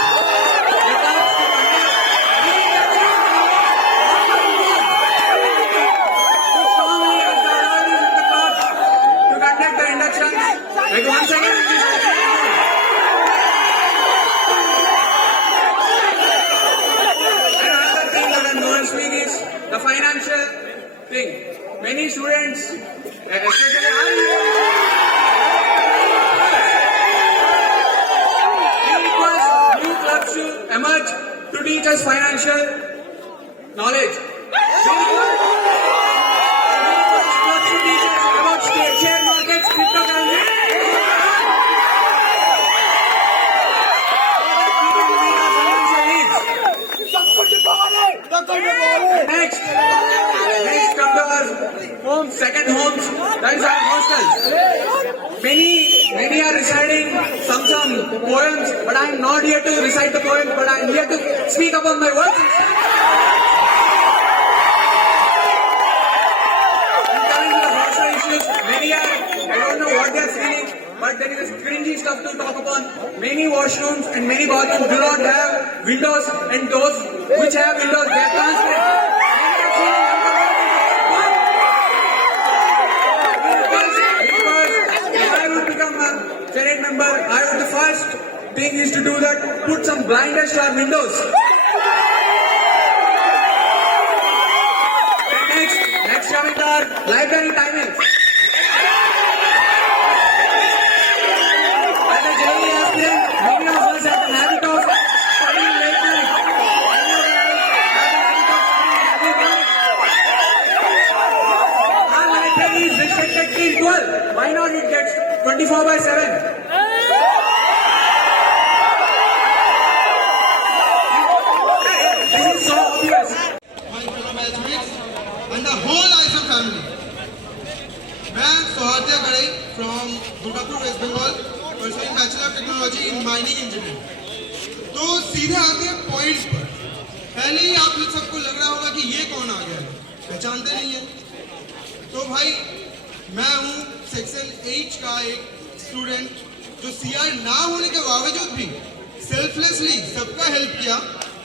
the clubs to conduct the inductions. Like once again, and another thing that I'm going to speak is the financial thing. Many students, especially new clubs to emerge to teach us financial knowledge. Clubs to teach us about share markets, cryptocurrency. Next come to our homes, second homes, that is our hostels. Many are reciting some poems, but I am not here to recite the poems, but I am here to speak upon my words. And coming to the hostel issues, many are, I don't know what they are feeling, but there is cringy stuff to talk upon. Many washrooms and many bathrooms do not have windows, and those which have windows, they are transparent. Senate member, the first thing is to do that, put some blinders to our windows. And next coming to our library timings. As a JEE aspirant, many of us have the habit of studying late night. Our library is restricted till 12. Why not it gets 24/7? And the whole ISO family. मैं Souhardya Garai from Durgapur West Bengal, pursuing Bachelor of Technology in Mining Engineering. तो सीधे आते हैं पॉइंट पर। पहले ही आप लोग सबको लग रहा होगा कि ये कौन आ गया है, पहचानते नहीं है। तो भाई मैं हूँ सेक्शन H का एक स्टूडेंट जो CR ना होने के बावजूद भी सेल्फलेसली सबका हेल्प किया।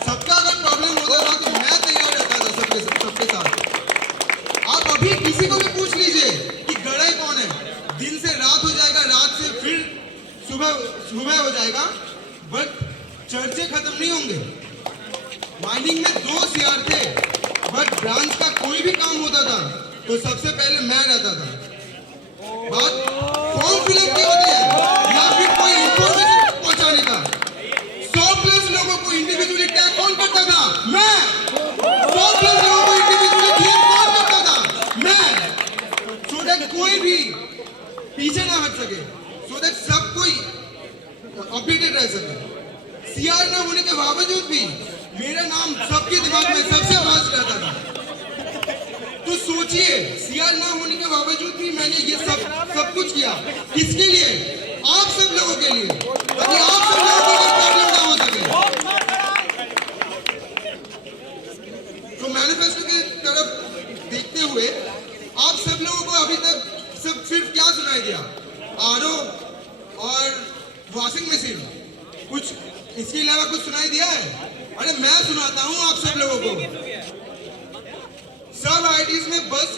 सबका अगर प्रॉब्लम होता था तो मैं तैयार रहता था सबके साथ। आप अभी किसी को भी पूछ लीजिए कि गड़ई कौन है, दिन से रात हो जाएगा, रात से फिर सुबह हो जाएगा, बट चर्चे खत्म नहीं होंगे। माइनिंग में 2 CR थे, बट ब्रांच का कोई भी काम होता था तो सबसे पहले मैं रहता था। बात फॉर्म फिलअप की होती है या फिर कोई इंफॉर्मेशन पहुंचाने का। 100+ लोगों को इंडिविजुअली टैग कौन बावजूद भी मेरा नाम सबके दिमाग में सबसे फास्ट रहता था। तो सोचिए, सीआर ना होने के बावजूद भी मैंने ये सब कुछ किया। किसके लिए? आप सब लोगों के लिए, ताकि आप सब लोगों को प्रॉब्लम ना हो सके। तो मैनिफेस्टो की तरफ देखते हुए आप सब लोगों को अभी तक सिर्फ क्या सुनाई दिया? आरओ और वॉशिंग मशीन, कुछ इसके अलावा कुछ सुनाई दिया है? अरे मैं सुनाता हूँ आप सब लोगों को। सब आईटीज में बस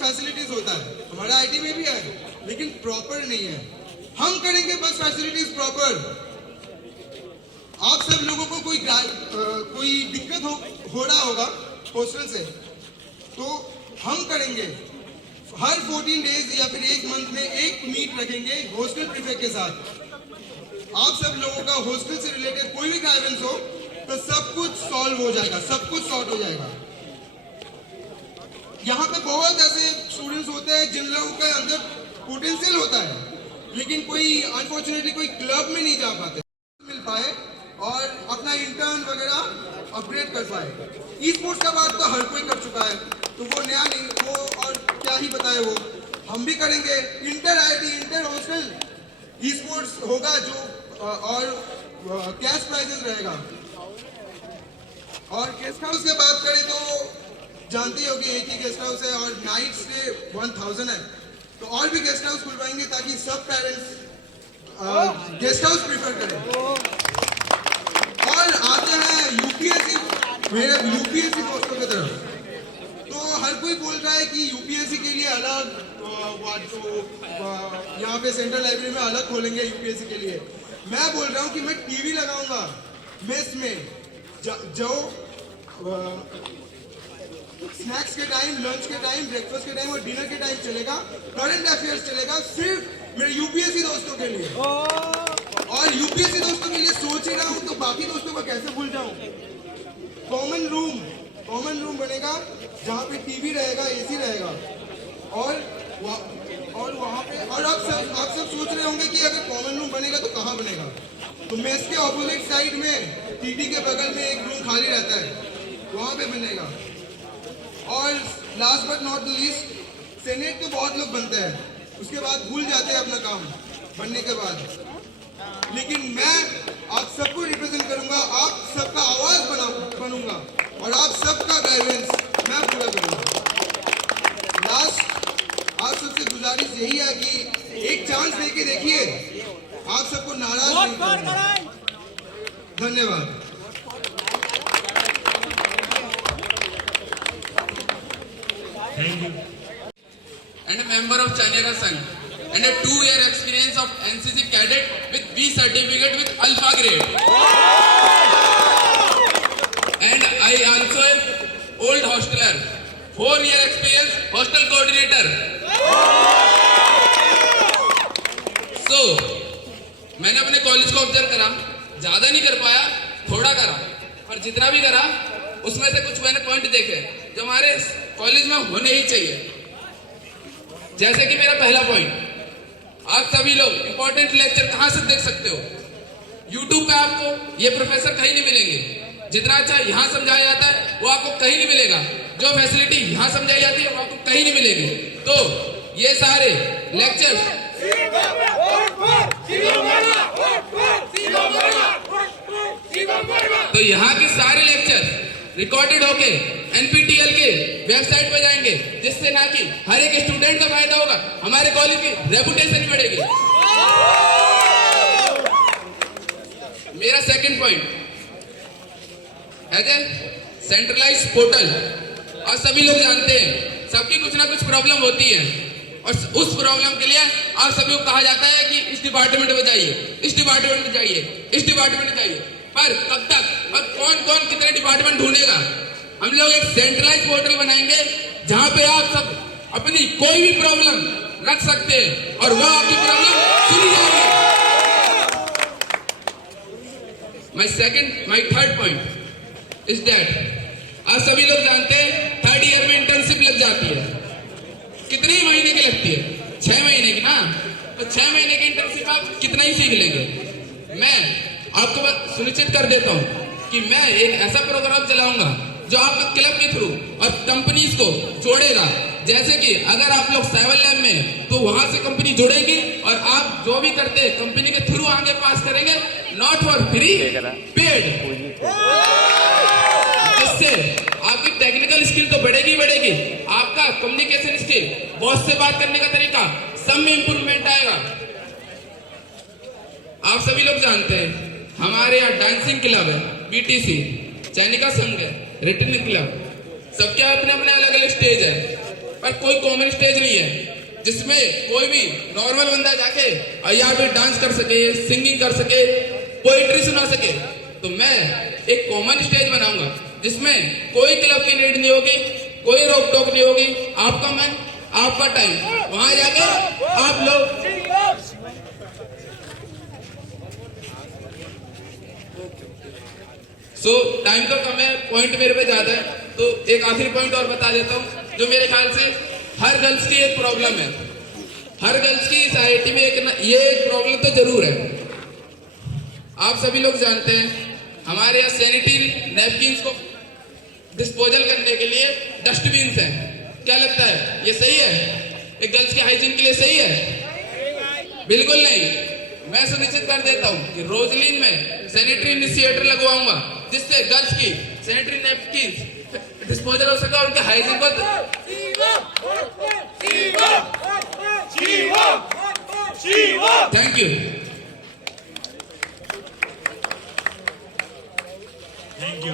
फैसिलिटीज होता है, हमारा आईटी में भी है, लेकिन प्रॉपर नहीं है। हम करेंगे बस फैसिलिटीज प्रॉपर। आप सब लोगों को कोई दिक्कत हो रहा होगा हॉस्टल से, तो हम करेंगे हर 14 डेज या फिर एक मंथ में एक मीट रखेंगे हॉस्टल प्रीफेक्ट के साथ। आप सब लोगों का हॉस्टल से रिलेटेड कोई भी ग्राइवेंस हो तो सब कुछ सॉल्व हो जाएगा, सब कुछ सॉर्ट हो जाएगा। यहाँ पे बहुत ऐसे स्टूडेंट्स होते हैं जिन लोगों के अंदर पोटेंशियल होता है, लेकिन कोई अनफॉर्चुनेटली कोई क्लब में नहीं जा पाते, मिल पाए और अपना इंटर्न वगैरह अपग्रेड कर पाए। ई स्पोर्ट्स का बात तो हर कोई कर चुका है, तो वो नया नहीं, वो और क्या ही बताए, वो हम भी करेंगे। Inter IT, inter hostel e sports होगा जो और कैश प्राइजेस रहेगा। और गेस्ट हाउस की बात करें तो जानते हो कि एक ही गेस्ट हाउस है और नाइट स्टे 1000 है, तो और भी गेस्ट हाउस खुलवाएंगे ताकि सब पेरेंट्स गेस्ट हाउस प्रीफर करें। और आते हैं यूपीएससी, मेरे यूपीएससी दोस्तों की तरफ। तो हर कोई बोल रहा है कि यूपीएससी के लिए अलग यहाँ पे सेंट्रल लाइब्रेरी में अलग खोलेंगे यूपीएससी के लिए। मैं बोल रहा हूँ कि मैं टीवी लगाऊंगा मेस में, जो स्नैक्स के टाइम, लंच के टाइम, ब्रेकफास्ट के टाइम और डिनर के टाइम चलेगा। करंट अफेयर्स चलेगा सिर्फ मेरे यूपीएससी दोस्तों के लिए। और यूपीएससी दोस्तों के लिए सोच ही रहा हूँ, तो बाकी दोस्तों को कैसे भूल जाऊं? कॉमन रूम बनेगा जहाँ पे टीवी रहेगा, एसी रहेगा। और वहाँ पे, और आप सब सोच रहे होंगे कि अगर कॉमन रूम बनेगा तो कहाँ बनेगा? तो मेस के ऑपोजिट साइड में टीटी के बगल में एक रूम खाली रहता है, वहाँ पे बनेगा। और last but not the least, senate तो बहुत लोग बनते हैं, उसके बाद भूल जाते हैं अपना काम बनने के बाद, लेकिन मैं आप सबको रिप्रेजेंट करूंगा, आप सबका आवाज बनूंगा और आप सबका गाइडेंस मैं पूरा करूंगा। लास्ट आप सबसे गुजारिश यही है कि एक चांस देके देखिए, आप सबको नाराज नहीं करूंगा। धन्यवाद। Thank you. And a member of Chanera Sangh and a 2-year experience of NCC cadet with B certificate with Alpha grade. And I also am old hosteler, 4-year experience hostel coordinator. So मैंने अपने कॉलेज को ऑब्जर्व करा, ज्यादा नहीं कर पाया, थोड़ा करा, और जितना भी करा उसमें से कुछ मैंने पॉइंट देखे जो हमारे कॉलेज में होने ही चाहिए। जैसे कि मेरा पहला पॉइंट, आप सभी लोग इंपॉर्टेंट लेक्चर कहां से देख सकते हो? YouTube पे आपको ये प्रोफेसर कहीं नहीं मिलेंगे। जितना अच्छा यहाँ समझाया जाता है वो आपको कहीं नहीं मिलेगा, जो फैसिलिटी यहाँ समझाई जाती है वो आपको कहीं नहीं मिलेगी। तो ये सारे लेक्चर्स तो यहाँ के सारे लेक्चर रिकॉर्डेड होके एनपीटीईएल के वेबसाइट पर जाएंगे, जिससे ना कि हर एक स्टूडेंट का फायदा होगा, हमारे कॉलेज की रेपुटेशन बढ़ेगी। मेरा second point, as a centralize portal, और सभी लोग जानते हैं सबकी कुछ ना कुछ प्रॉब्लम होती है, और उस प्रॉब्लम के लिए आप सभी को कहा जाता है कि इस डिपार्टमेंट में जाइए, इस डिपार्टमेंट में जाइए, इस डिपार्टमेंट में जाइए। पर कब तक और कौन कौन कितने डिपार्टमेंट ढूंढेगा? हम लोग एक सेंट्रलाइज पोर्टल बनाएंगे जहां पे आप सब अपनी कोई भी प्रॉब्लम रख सकते हैं और वो आपकी प्रॉब्लम सुनी जाएगी। My third point is that आप सभी लोग जानते हैं 3rd ईयर में इंटर्नशिप लग जाती है। कितने महीने की लगती है? 6 महीने की ना। तो 6 महीने की इंटर्नशिप आप कितना ही सीख लेंगे। मैं आपको सुनिश्चित कर देता हूं कि मैं एक ऐसा प्रोग्राम चलाऊंगा जो आपके क्लब के थ्रू और कंपनीज को जोड़ेगा। जैसे कि अगर आप लोग 7 लैब में तो वहां से कंपनी जुड़ेगी और आप जो भी करते हैं कंपनी के थ्रू आगे पास करेंगे, नॉट फॉर फ्री, पेड। जिससे आपकी टेक्निकल स्किल तो बढ़ेगी बढ़ेगी, आपका कम्युनिकेशन स्किल, बॉस से बात करने का तरीका सब में इंप्रूवमेंट आएगा। आप सभी लोग जानते हैं हमारे यहाँ डांसिंग क्लब है, बीटीसी, सैनिका संघ है, रिटर्न क्लब, सबके अपने अपने अलग अलग स्टेज है, पर कोई कॉमन स्टेज नहीं है जिसमें कोई भी नॉर्मल बंदा जाके यहाँ पे डांस कर सके, सिंगिंग कर सके, पोएट्री सुना सके। तो मैं एक कॉमन स्टेज बनाऊंगा जिसमें कोई क्लब की नीड नहीं होगी, कोई रोक टोक नहीं होगी। आपका मन, आपका टाइम, वहां जाके आप लोग टाइम तो कम है, पॉइंट मेरे पे ज्यादा है, तो एक आखिरी पॉइंट और बता देता हूँ जो मेरे ख्याल से हर गर्ल्स की एक प्रॉब्लम है। हर गर्ल्स की सोसाइटी में ये एक प्रॉब्लम तो जरूर है। आप सभी लोग जानते हैं हमारे यहाँ सैनिटरी नैपकिन्स को डिस्पोजल करने के लिए डस्टबिन हैं। क्या लगता है ये सही है? एक गर्ल्स की हाइजीन के लिए सही है? बिल्कुल नहीं। मैं सुनिश्चित कर देता हूँ कि रोजलिन में सैनिटरी इनिशिएटर लगवाऊंगा जिससे गर्ल्स की सैनिटरी नैपकिन डिस्पोजल हो सके और उनके हाइजीन को। Thank you. Thank you.